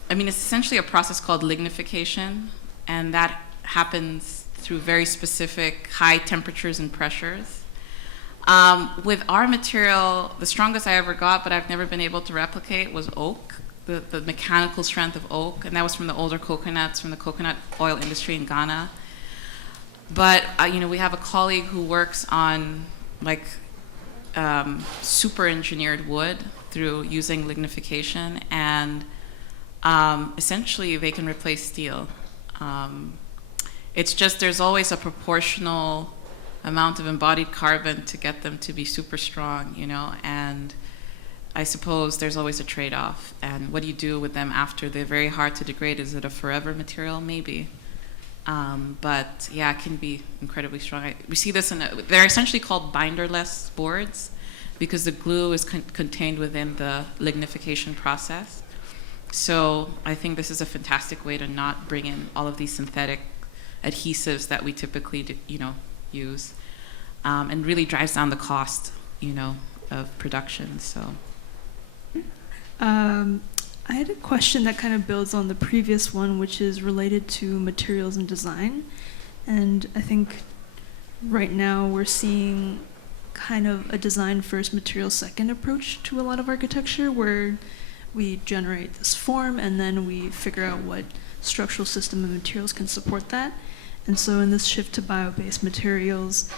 It's essentially a process called lignification, and that happens through very specific high temperatures and pressures. With our material, the strongest I ever got, but I've never been able to replicate, was oak, the mechanical strength of oak, and that was from the older coconuts, from the coconut oil industry in Ghana. But we have a colleague who works on like super engineered wood through using lignification, and essentially they can replace steel. It's just there's always a proportional amount of embodied carbon to get them to be super strong, and I suppose there's always a trade-off. And what do you do with them after? They're very hard to degrade. Is it a forever material? Maybe. But yeah, it can be incredibly strong. We see this they're essentially called binderless boards because the glue is contained within the lignification process. So I think this is a fantastic way to not bring in all of these synthetic adhesives that we typically use, and really drives down the cost of production. So I had a question that kind of builds on the previous one, which is related to materials and design. And I think right now we're seeing kind of a design first, material second approach to a lot of architecture, where we generate this form and then we figure out what structural system and materials can support that. And so in this shift to bio-based materials,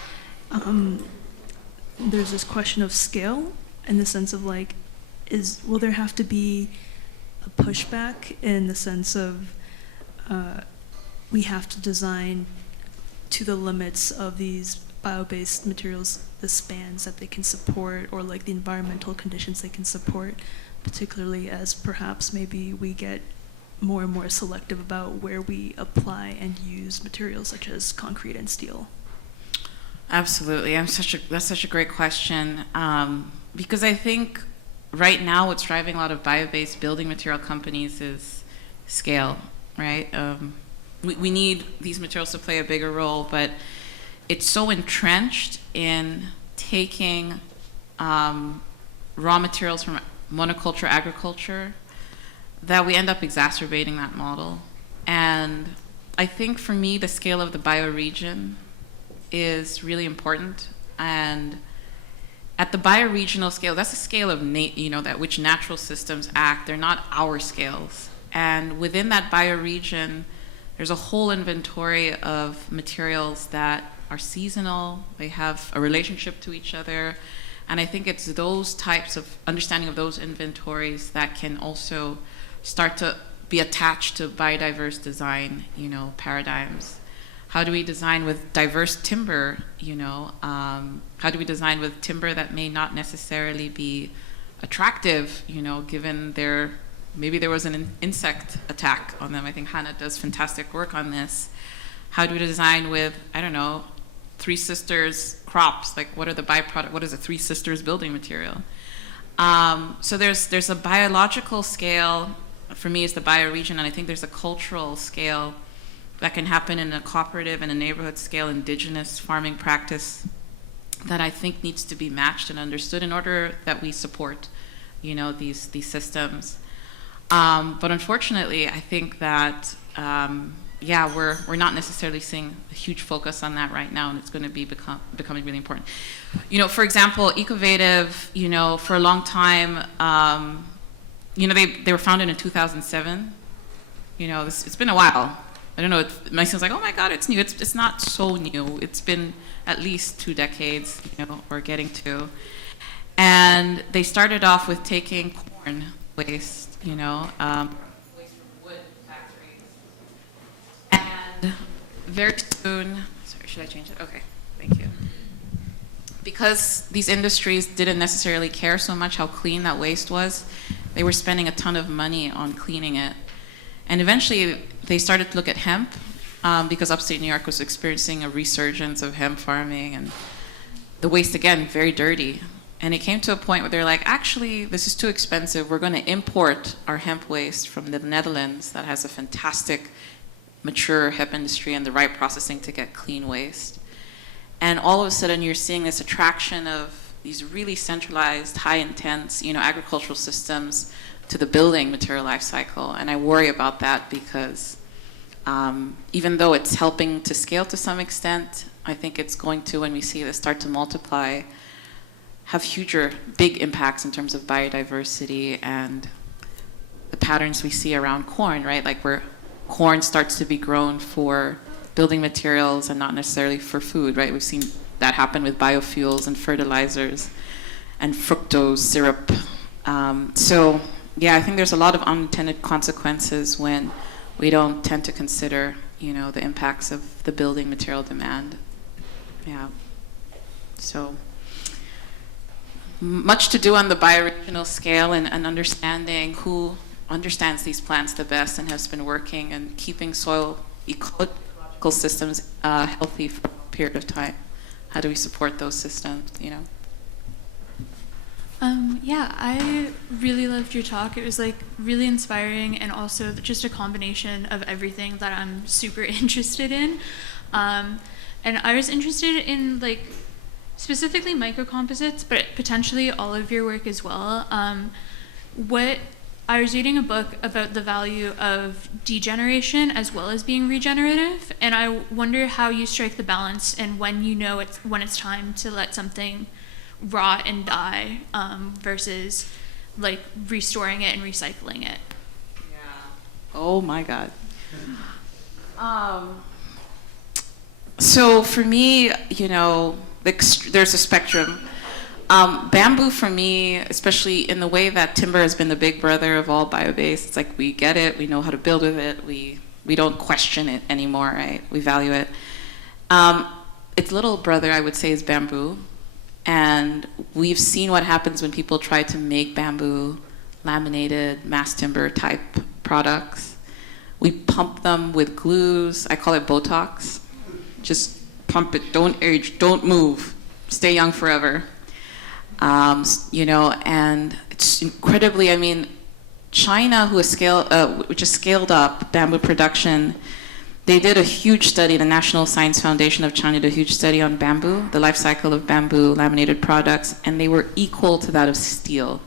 there's this question of scale, in the sense of like, will there have to be a pushback in the sense of we have to design to the limits of these bio-based materials, the spans that they can support, or like the environmental conditions they can support, particularly as perhaps maybe we get more and more selective about where we apply and use materials such as concrete and steel? Absolutely. That's such a great question, because I think right now what's driving a lot of bio-based building material companies is scale, right? We need these materials to play a bigger role, but it's so entrenched in taking raw materials from monoculture agriculture that we end up exacerbating that model. And I think for me, the scale of the bioregion is really important. And at the bioregional scale, that's a scale of that which natural systems act. They're not our scales. And within that bioregion, there's a whole inventory of materials that are seasonal. They have a relationship to each other. And I think it's those types of understanding of those inventories that can also start to be attached to biodiverse design, paradigms. How do we design with diverse timber, how do we design with timber that may not necessarily be attractive, given maybe there was an insect attack on them. I think Hannah does fantastic work on this. How do we design with, Three Sisters crops? Like, what are the byproduct? What is a Three Sisters building material? So there's a biological scale, for me, is the bioregion, and I think there's a cultural scale that can happen in a cooperative and a neighborhood scale indigenous farming practice that I think needs to be matched and understood in order that we support, these systems. But unfortunately, I think that we're not necessarily seeing a huge focus on that right now, and it's going to be becoming really important. For example, Ecovative, for a long time, they were founded in 2007. It's been a while. I don't know. It might seem like, oh my God, it's new. It's not so new. It's been at least 2 decades, we're getting to. And they started off with taking corn waste, waste from wood factories. And very soon, sorry, should I change it? Okay, thank you. Because these industries didn't necessarily care so much how clean that waste was, they were spending a ton of money on cleaning it. And eventually, they started to look at hemp, because upstate New York was experiencing a resurgence of hemp farming, and the waste, again, very dirty. And it came to a point where they're like, actually, this is too expensive. We're going to import our hemp waste from the Netherlands that has a fantastic, mature hemp industry and the right processing to get clean waste. And all of a sudden, you're seeing this attraction of these really centralized, high-intense, agricultural systems to the building material life cycle. And I worry about that because even though it's helping to scale to some extent, I think it's going to, when we see this start to multiply, have big impacts in terms of biodiversity and the patterns we see around corn, right? Like where corn starts to be grown for building materials and not necessarily for food, right? We've seen that happen with biofuels and fertilizers and fructose syrup. I think there's a lot of unintended consequences when we don't tend to consider, the impacts of the building material demand. Yeah. So much to do on the bioregional scale and understanding who understands these plants the best and has been working and keeping soil ecological systems healthy for a period of time. How do we support those systems, I really loved your talk. It was really inspiring and also just a combination of everything that I'm super interested in. And I was interested in specifically microcomposites, but potentially all of your work as well. What I was reading a book about the value of degeneration as well as being regenerative, and I wonder how you strike the balance and when you know when it's time to let something rot and die versus like restoring it and recycling it. Yeah. Oh my God. So for me, you know, there's a spectrum. Bamboo for me, especially in the way that timber has been the big brother of all biobased, it's like we get it, we know how to build with it, we don't question it anymore, right? We value it. Its little brother, I would say, is bamboo. And we've seen what happens when people try to make bamboo laminated mass timber type products. We pump them with glues. I call it Botox. Just pump it, don't age, don't move, stay young forever. You know, and it's incredibly, I mean, China, which has scaled up bamboo production, they did a huge study, the National Science Foundation of China did a huge study on bamboo, the life cycle of bamboo laminated products, and they were equal to that of steel.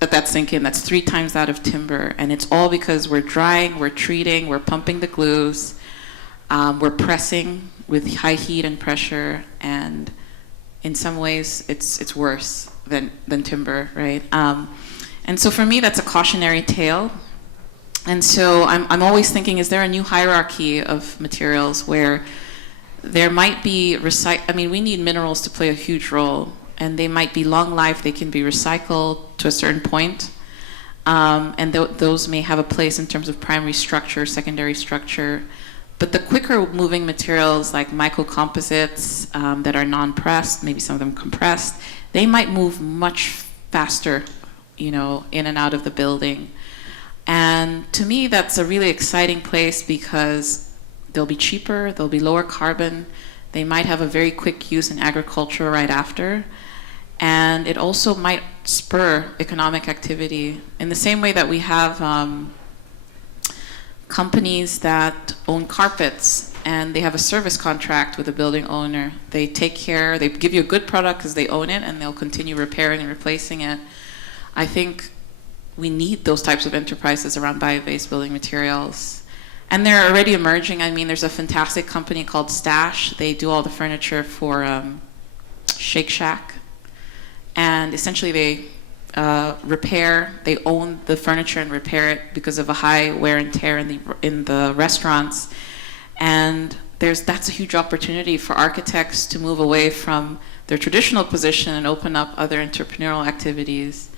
Let that sink in, that's 3 times that of timber, and it's all because we're drying, we're treating, we're pumping the glues, we're pressing with high heat and pressure, and in some ways, it's worse than timber, right? And so for me, that's a cautionary tale. And so I'm always thinking, is there a new hierarchy of materials where there might be I mean, we need minerals to play a huge role, and they might be long life, they can be recycled to a certain point. And those may have a place in terms of primary structure, secondary structure. But the quicker moving materials like microcomposites that are non-pressed, maybe some of them compressed, they might move much faster, you know, in and out of the building. And to me, that's a really exciting place because they'll be cheaper, they'll be lower carbon, they might have a very quick use in agriculture right after, and it also might spur economic activity in the same way that we have companies that own carpets and they have a service contract with the building owner. They take care, they give you a good product because they own it and they'll continue repairing and replacing it. I think we need those types of enterprises around bio-based building materials. And they're already emerging. I mean, there's a fantastic company called Stash. They do all the furniture for Shake Shack. And essentially they repair, they own the furniture and repair it because of a high wear and tear in the restaurants. And that's a huge opportunity for architects to move away from their traditional position and open up other entrepreneurial activities.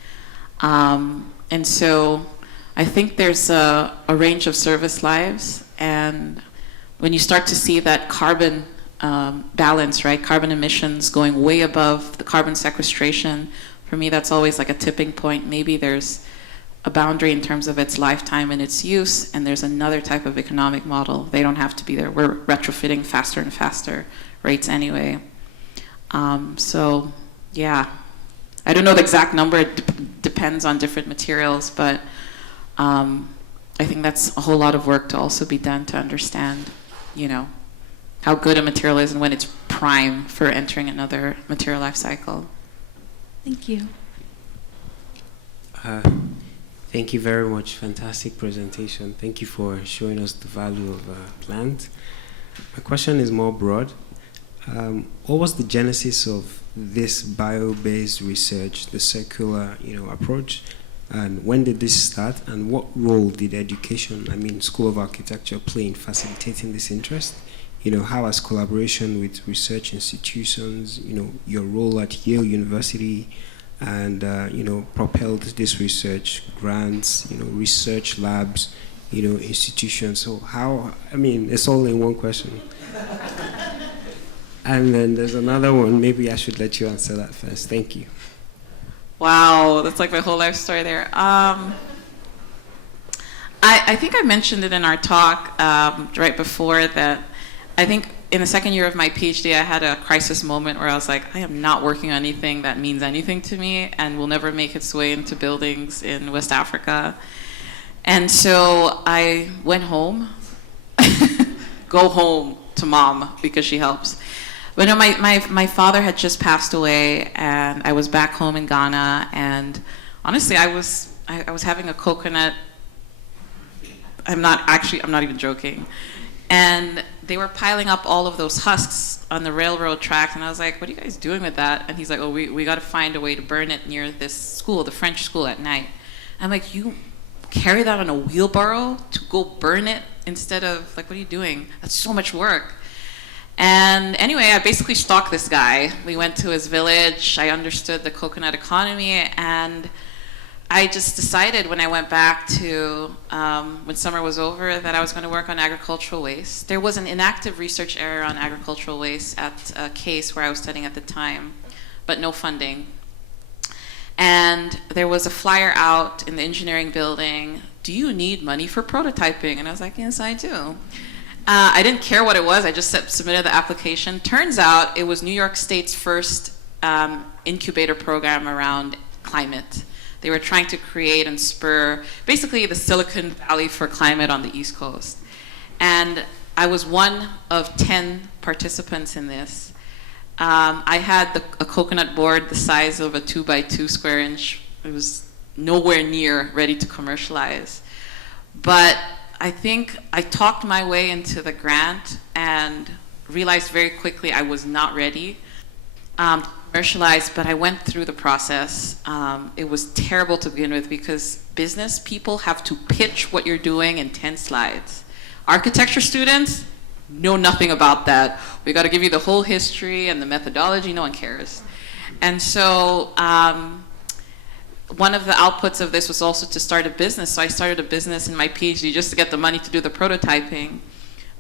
And so I think there's a range of service lives, and when you start to see that carbon balance, right, carbon emissions going way above the carbon sequestration, for me that's always like a tipping point. Maybe there's a boundary in terms of its lifetime and its use, and there's another type of economic model. They don't have to be there. We're retrofitting faster and faster rates anyway. So yeah, I don't know the exact number. It depends on different materials, but I think that's a whole lot of work to also be done to understand, you know, how good a material is and when it's prime for entering another material life cycle. Thank you. Thank you very much. Fantastic presentation. Thank you for showing us the value of plant. My question is more broad. What was the genesis of this bio-based research, the circular, approach, and when did this start? And what role did education, School of Architecture, play in facilitating this interest? How has collaboration with research institutions, your role at Yale University, and propelled this research, grants, research labs, institutions. So how? It's all in one question. And then there's another one. Maybe I should let you answer that first. Thank you. Wow, that's like my whole life story there. I think I mentioned it in our talk right before that. I think in the second year of my PhD, I had a crisis moment where I was like, I am not working on anything that means anything to me and will never make its way into buildings in West Africa. And so I went home, go home to mom because she helps. But no, my father had just passed away, and I was back home in Ghana, and honestly, I was having a coconut. I'm not even joking. And they were piling up all of those husks on the railroad tracks, and I was like, what are you guys doing with that? And he's like, oh, we got to find a way to burn it near this school, the French school, at night. I'm like, you carry that on a wheelbarrow to go burn it instead of, like, what are you doing? That's so much work. And anyway, I basically stalked this guy. We went to his village. I understood the coconut economy, and I just decided when I went back to, when summer was over, that I was going to work on agricultural waste. There was an inactive research area on agricultural waste at a case where I was studying at the time, but no funding. And there was a flyer out in the engineering building, do you need money for prototyping? And I was like, yes, I do. I didn't care what it was, I just submitted the application. Turns out it was New York State's first incubator program around climate. They were trying to create and spur basically the Silicon Valley for climate on the East Coast. And I was one of 10 participants in this. I had a coconut board the size of a 2x2 square inch. It was nowhere near ready to commercialize. But I think I talked my way into the grant and realized very quickly I was not ready to commercialize, but I went through the process. It was terrible to begin with because business people have to pitch what you're doing in 10 slides. Architecture students know nothing about that. We got to give you the whole history and the methodology. No one cares. And so one of the outputs of this was also to start a business. So I started a business in my PhD just to get the money to do the prototyping.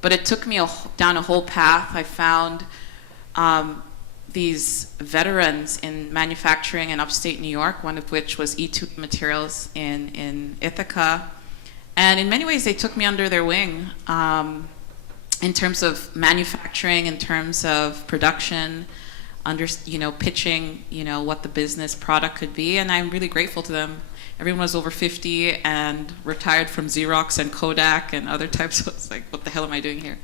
But it took me down a whole path. I found these veterans in manufacturing in upstate New York, one of which was E2 Materials in Ithaca. And in many ways, they took me under their wing in terms of manufacturing, in terms of production, pitching, what the business product could be. And I'm really grateful to them. Everyone was over 50 and retired from Xerox and Kodak and other types. So it's like, what the hell am I doing here?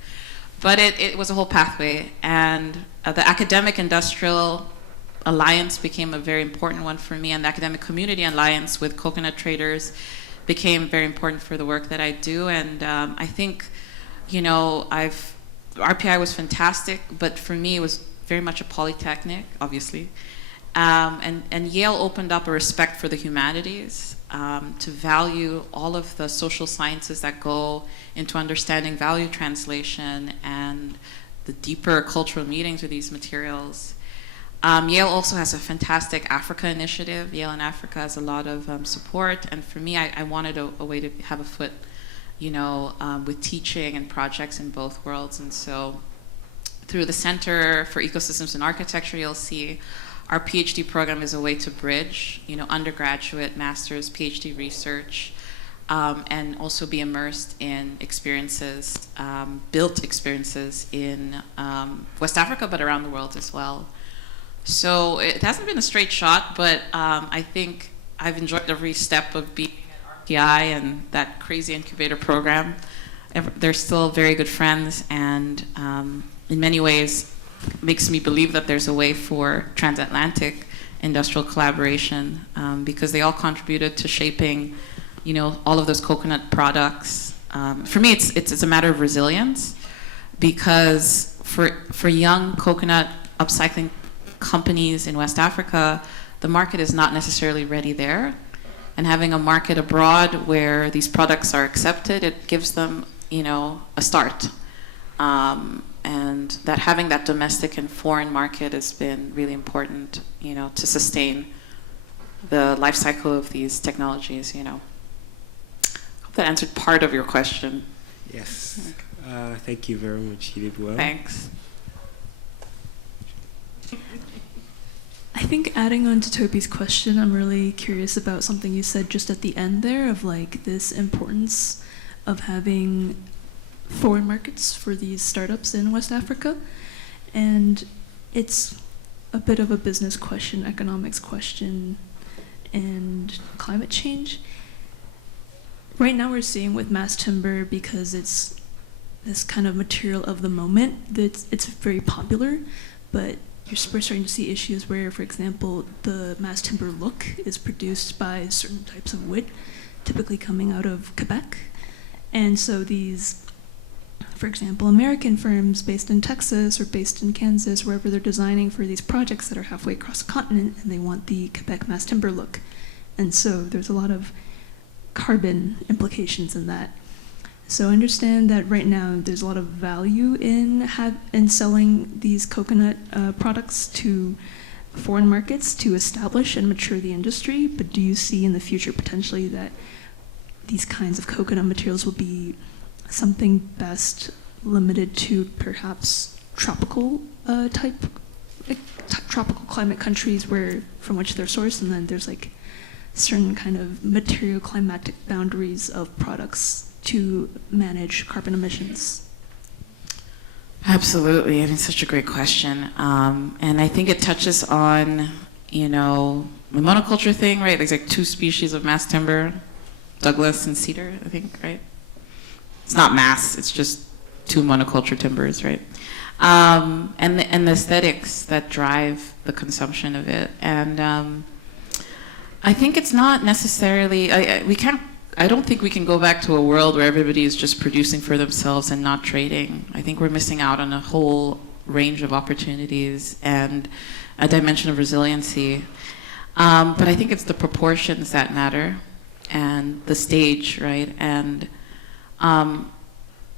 But it was a whole pathway. And the academic-industrial alliance became a very important one for me, and the academic community alliance with coconut traders became very important for the work that I do. And I think, RPI was fantastic, but for me it was very much a polytechnic, obviously. And Yale opened up a respect for the humanities, to value all of the social sciences that go into understanding value translation and the deeper cultural meanings of these materials. Yale also has a fantastic Africa initiative. Yale in Africa has a lot of support, and for me, I wanted a way to have a foot, with teaching and projects in both worlds. And so through the Center for Ecosystems and Architecture, you'll see our PhD program is a way to bridge, undergraduate, master's, PhD research, and also be immersed in experiences, built experiences in West Africa, but around the world as well. So it hasn't been a straight shot, but I think I've enjoyed every step of being at RPI and that crazy incubator program. They're still very good friends, and in many ways makes me believe that there's a way for transatlantic industrial collaboration, because they all contributed to shaping, all of those coconut products. For me, it's a matter of resilience, because for young coconut upcycling companies in West Africa, the market is not necessarily ready there. And having a market abroad where these products are accepted, it gives them, a start. And that having that domestic and foreign market has been really important, to sustain the life cycle of these technologies, Hope that answered part of your question. Yes. Thank you very much. You did well. Thanks. I think adding on to Toby's question, I'm really curious about something you said just at the end there of this importance of having foreign markets for these startups in West Africa. And it's a bit of a business question, economics question, and climate change. Right now we're seeing with mass timber, because it's this kind of material of the moment, that it's very popular, but we're starting to see issues where, for example, the mass timber look is produced by certain types of wood, typically coming out of Quebec. And so these, for example, American firms based in Texas or based in Kansas, wherever they're designing for these projects that are halfway across the continent, and they want the Quebec mass timber look. And so there's a lot of carbon implications in that. So understand that right now there's a lot of value in selling these coconut products to foreign markets to establish and mature the industry, but do you see in the future potentially that these kinds of coconut materials will be something best limited to perhaps tropical tropical climate countries from which they're sourced, and then there's like certain kind of material climatic boundaries of products to manage carbon emissions? Absolutely. I mean, such a great question. And I think it touches on, the monoculture thing, right? There's like 2 species of mass timber, Douglas and cedar, I think, right? It's not mass, it's just 2 monoculture timbers, right? And the aesthetics that drive the consumption of it. And I think it's not necessarily, I don't think we can go back to a world where everybody is just producing for themselves and not trading. I think we're missing out on a whole range of opportunities and a dimension of resiliency. But I think it's the proportions that matter and the stage, right? And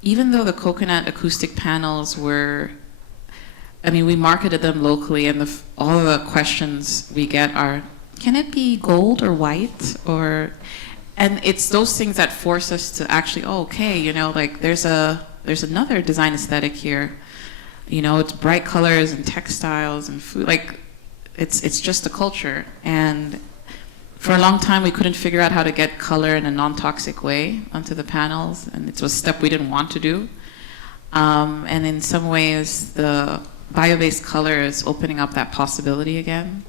even though the coconut acoustic panels we marketed them locally, and all the questions we get are, can it be gold or white? And it's those things that force us to actually, there's another design aesthetic here. It's bright colors and textiles and food. It's just a culture. And for a long time, we couldn't figure out how to get color in a non-toxic way onto the panels, and it was a step we didn't want to do. And in some ways, the biobased color is opening up that possibility again.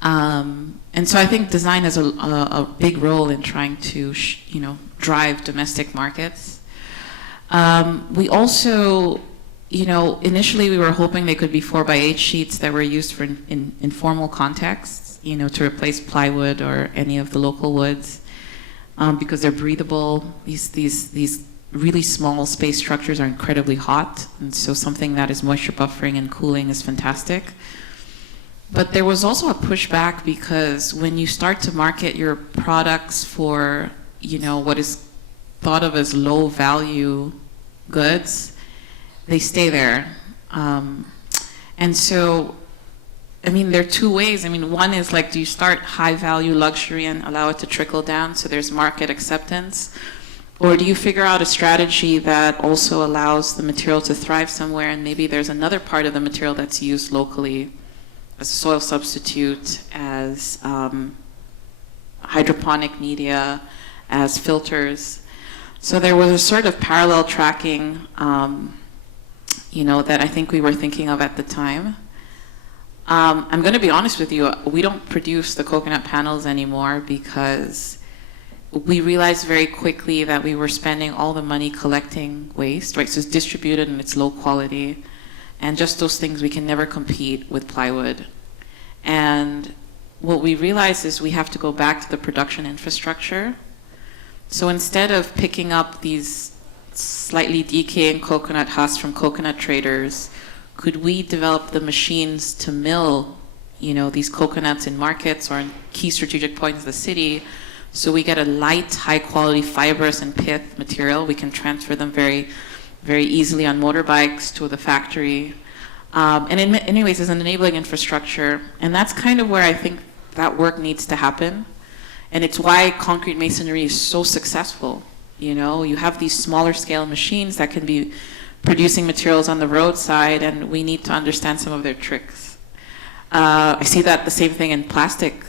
And so I think design has a big role in trying to, drive domestic markets. We also, initially we were hoping they could be 4x8 sheets that were used for informal contexts, to replace plywood or any of the local woods, because they're breathable. These really small space structures are incredibly hot, and so something that is moisture buffering and cooling is fantastic. But there was also a pushback because when you start to market your products for, what is thought of as low value goods, they stay there. And so, there are 2 ways. One is do you start high value luxury and allow it to trickle down so there's market acceptance? Or do you figure out a strategy that also allows the material to thrive somewhere, and maybe there's another part of the material that's used locally as a soil substitute, as hydroponic media, as filters. So there was a sort of parallel tracking, that I think we were thinking of at the time. I'm going to be honest with you, we don't produce the coconut panels anymore because we realized very quickly that we were spending all the money collecting waste, right? So it's distributed and it's low quality. And just those things, we can never compete with plywood. And what we realized is we have to go back to the production infrastructure. So instead of picking up these slightly decaying coconut husks from coconut traders, could we develop the machines to mill, these coconuts in markets or in key strategic points of the city, so we get a light, high-quality, fibrous and pith material? We can transfer them very, very easily on motorbikes to the factory. And in many ways, it's an enabling infrastructure. And that's kind of where I think that work needs to happen. And it's why concrete masonry is so successful. You have these smaller scale machines that can be producing materials on the roadside, and we need to understand some of their tricks. I see that the same thing in plastic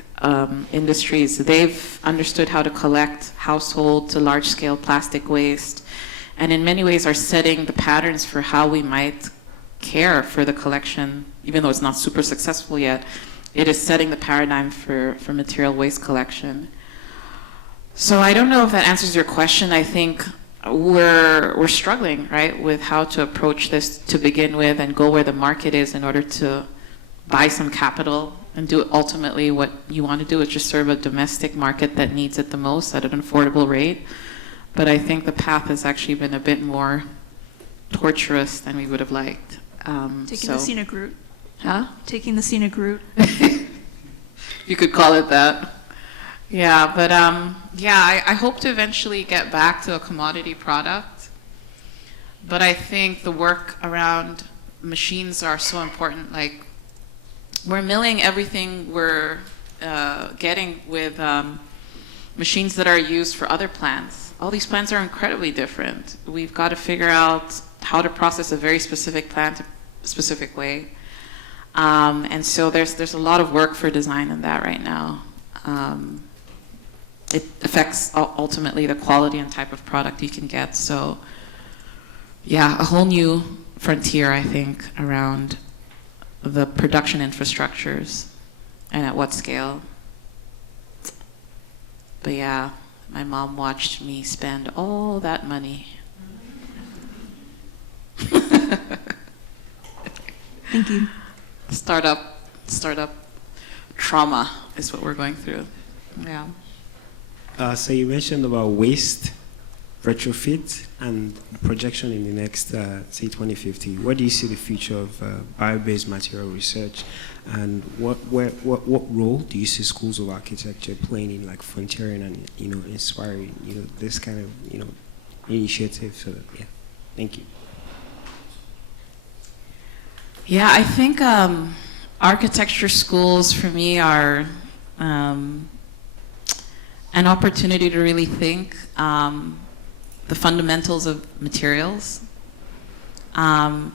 industries. They've understood how to collect household to large scale plastic waste, and in many ways are setting the patterns for how we might care for the collection. Even though it's not super successful yet, it is setting the paradigm for material waste collection. So I don't know if that answers your question. I think we're struggling, right, with how to approach this to begin with and go where the market is in order to buy some capital and do ultimately what you want to do, is just serve a domestic market that needs it the most at an affordable rate. But I think the path has actually been a bit more torturous than we would have liked. Taking the scenic route. Huh? Taking the scenic route. You could call it that. Yeah, but yeah, I hope to eventually get back to a commodity product. But I think the work around machines are so important. Like, we're milling everything we're getting with machines that are used for other plants. All these plants are incredibly different. We've got to figure out how to process a very specific plant a specific way. And so there's a lot of work for design in that right now. It affects ultimately the quality and type of product you can get. So yeah, a whole new frontier, I think, around the production infrastructures and at what scale. But yeah, my mom watched me spend all that money. Thank you. Startup trauma is what we're going through. Yeah. So you mentioned about waste, retrofit, and projection in the next, say, 2050. Where do you see the future of biobased material research, and what role do you see schools of architecture playing in, like, frontiering and, you know, inspiring, you know, this kind of, you know, initiative? So yeah, thank you. Yeah, I think architecture schools for me are an opportunity to really think the fundamentals of materials, how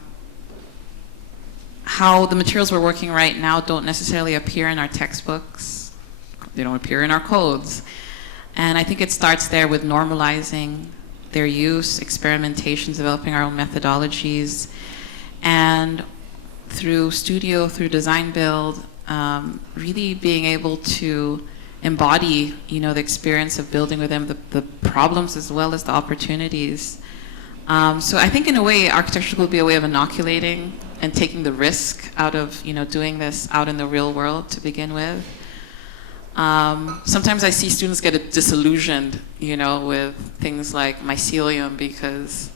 the materials we're working right now don't necessarily appear in our textbooks, they don't appear in our codes. And I think it starts there with normalizing their use, experimentations, developing our own methodologies, and through studio, through design build, really being able to embody, you know, the experience of building with them, the problems as well as the opportunities. So I think in a way, architecture will be a way of inoculating and taking the risk out of, you know, doing this out in the real world to begin with. Sometimes I see students get disillusioned, you know, with things like mycelium because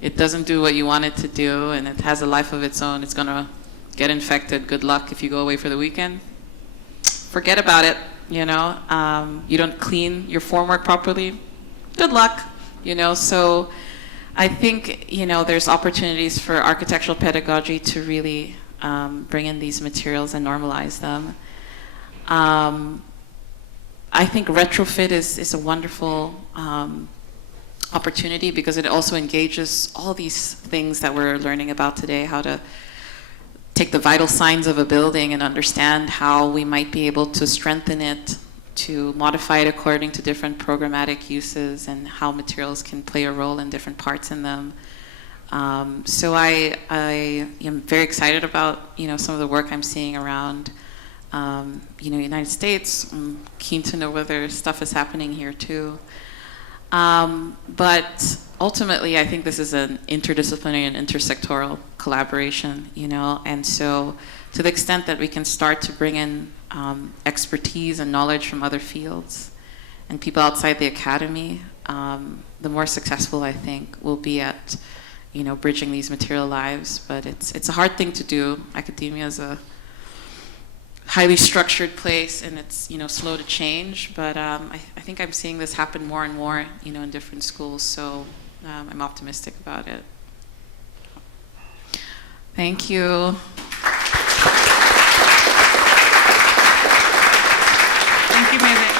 it doesn't do what you want it to do and it has a life of its own. It's gonna get infected. Good luck if you go away for the weekend. Forget about it, you know. You don't clean your formwork properly. Good luck, you know. So I think, you know, there's opportunities for architectural pedagogy to really bring in these materials and normalize them. I think retrofit is a wonderful opportunity because it also engages all these things that we're learning about today, how to take the vital signs of a building and understand how we might be able to strengthen it, to modify it according to different programmatic uses and how materials can play a role in different parts in them. So I am very excited about, you know, some of the work I'm seeing around you know, United States. I'm keen to know whether stuff is happening here too. But ultimately, I think this is an interdisciplinary and intersectoral collaboration, you know, and so to the extent that we can start to bring in expertise and knowledge from other fields and people outside the academy, the more successful I think we'll be at, you know, bridging these material lives. But it's a hard thing to do. Academia is a highly structured place and it's, you know, slow to change, but I think I'm seeing this happen more and more, you know, in different schools, so I'm optimistic about it. Thank you. Thank you, Mae-ling.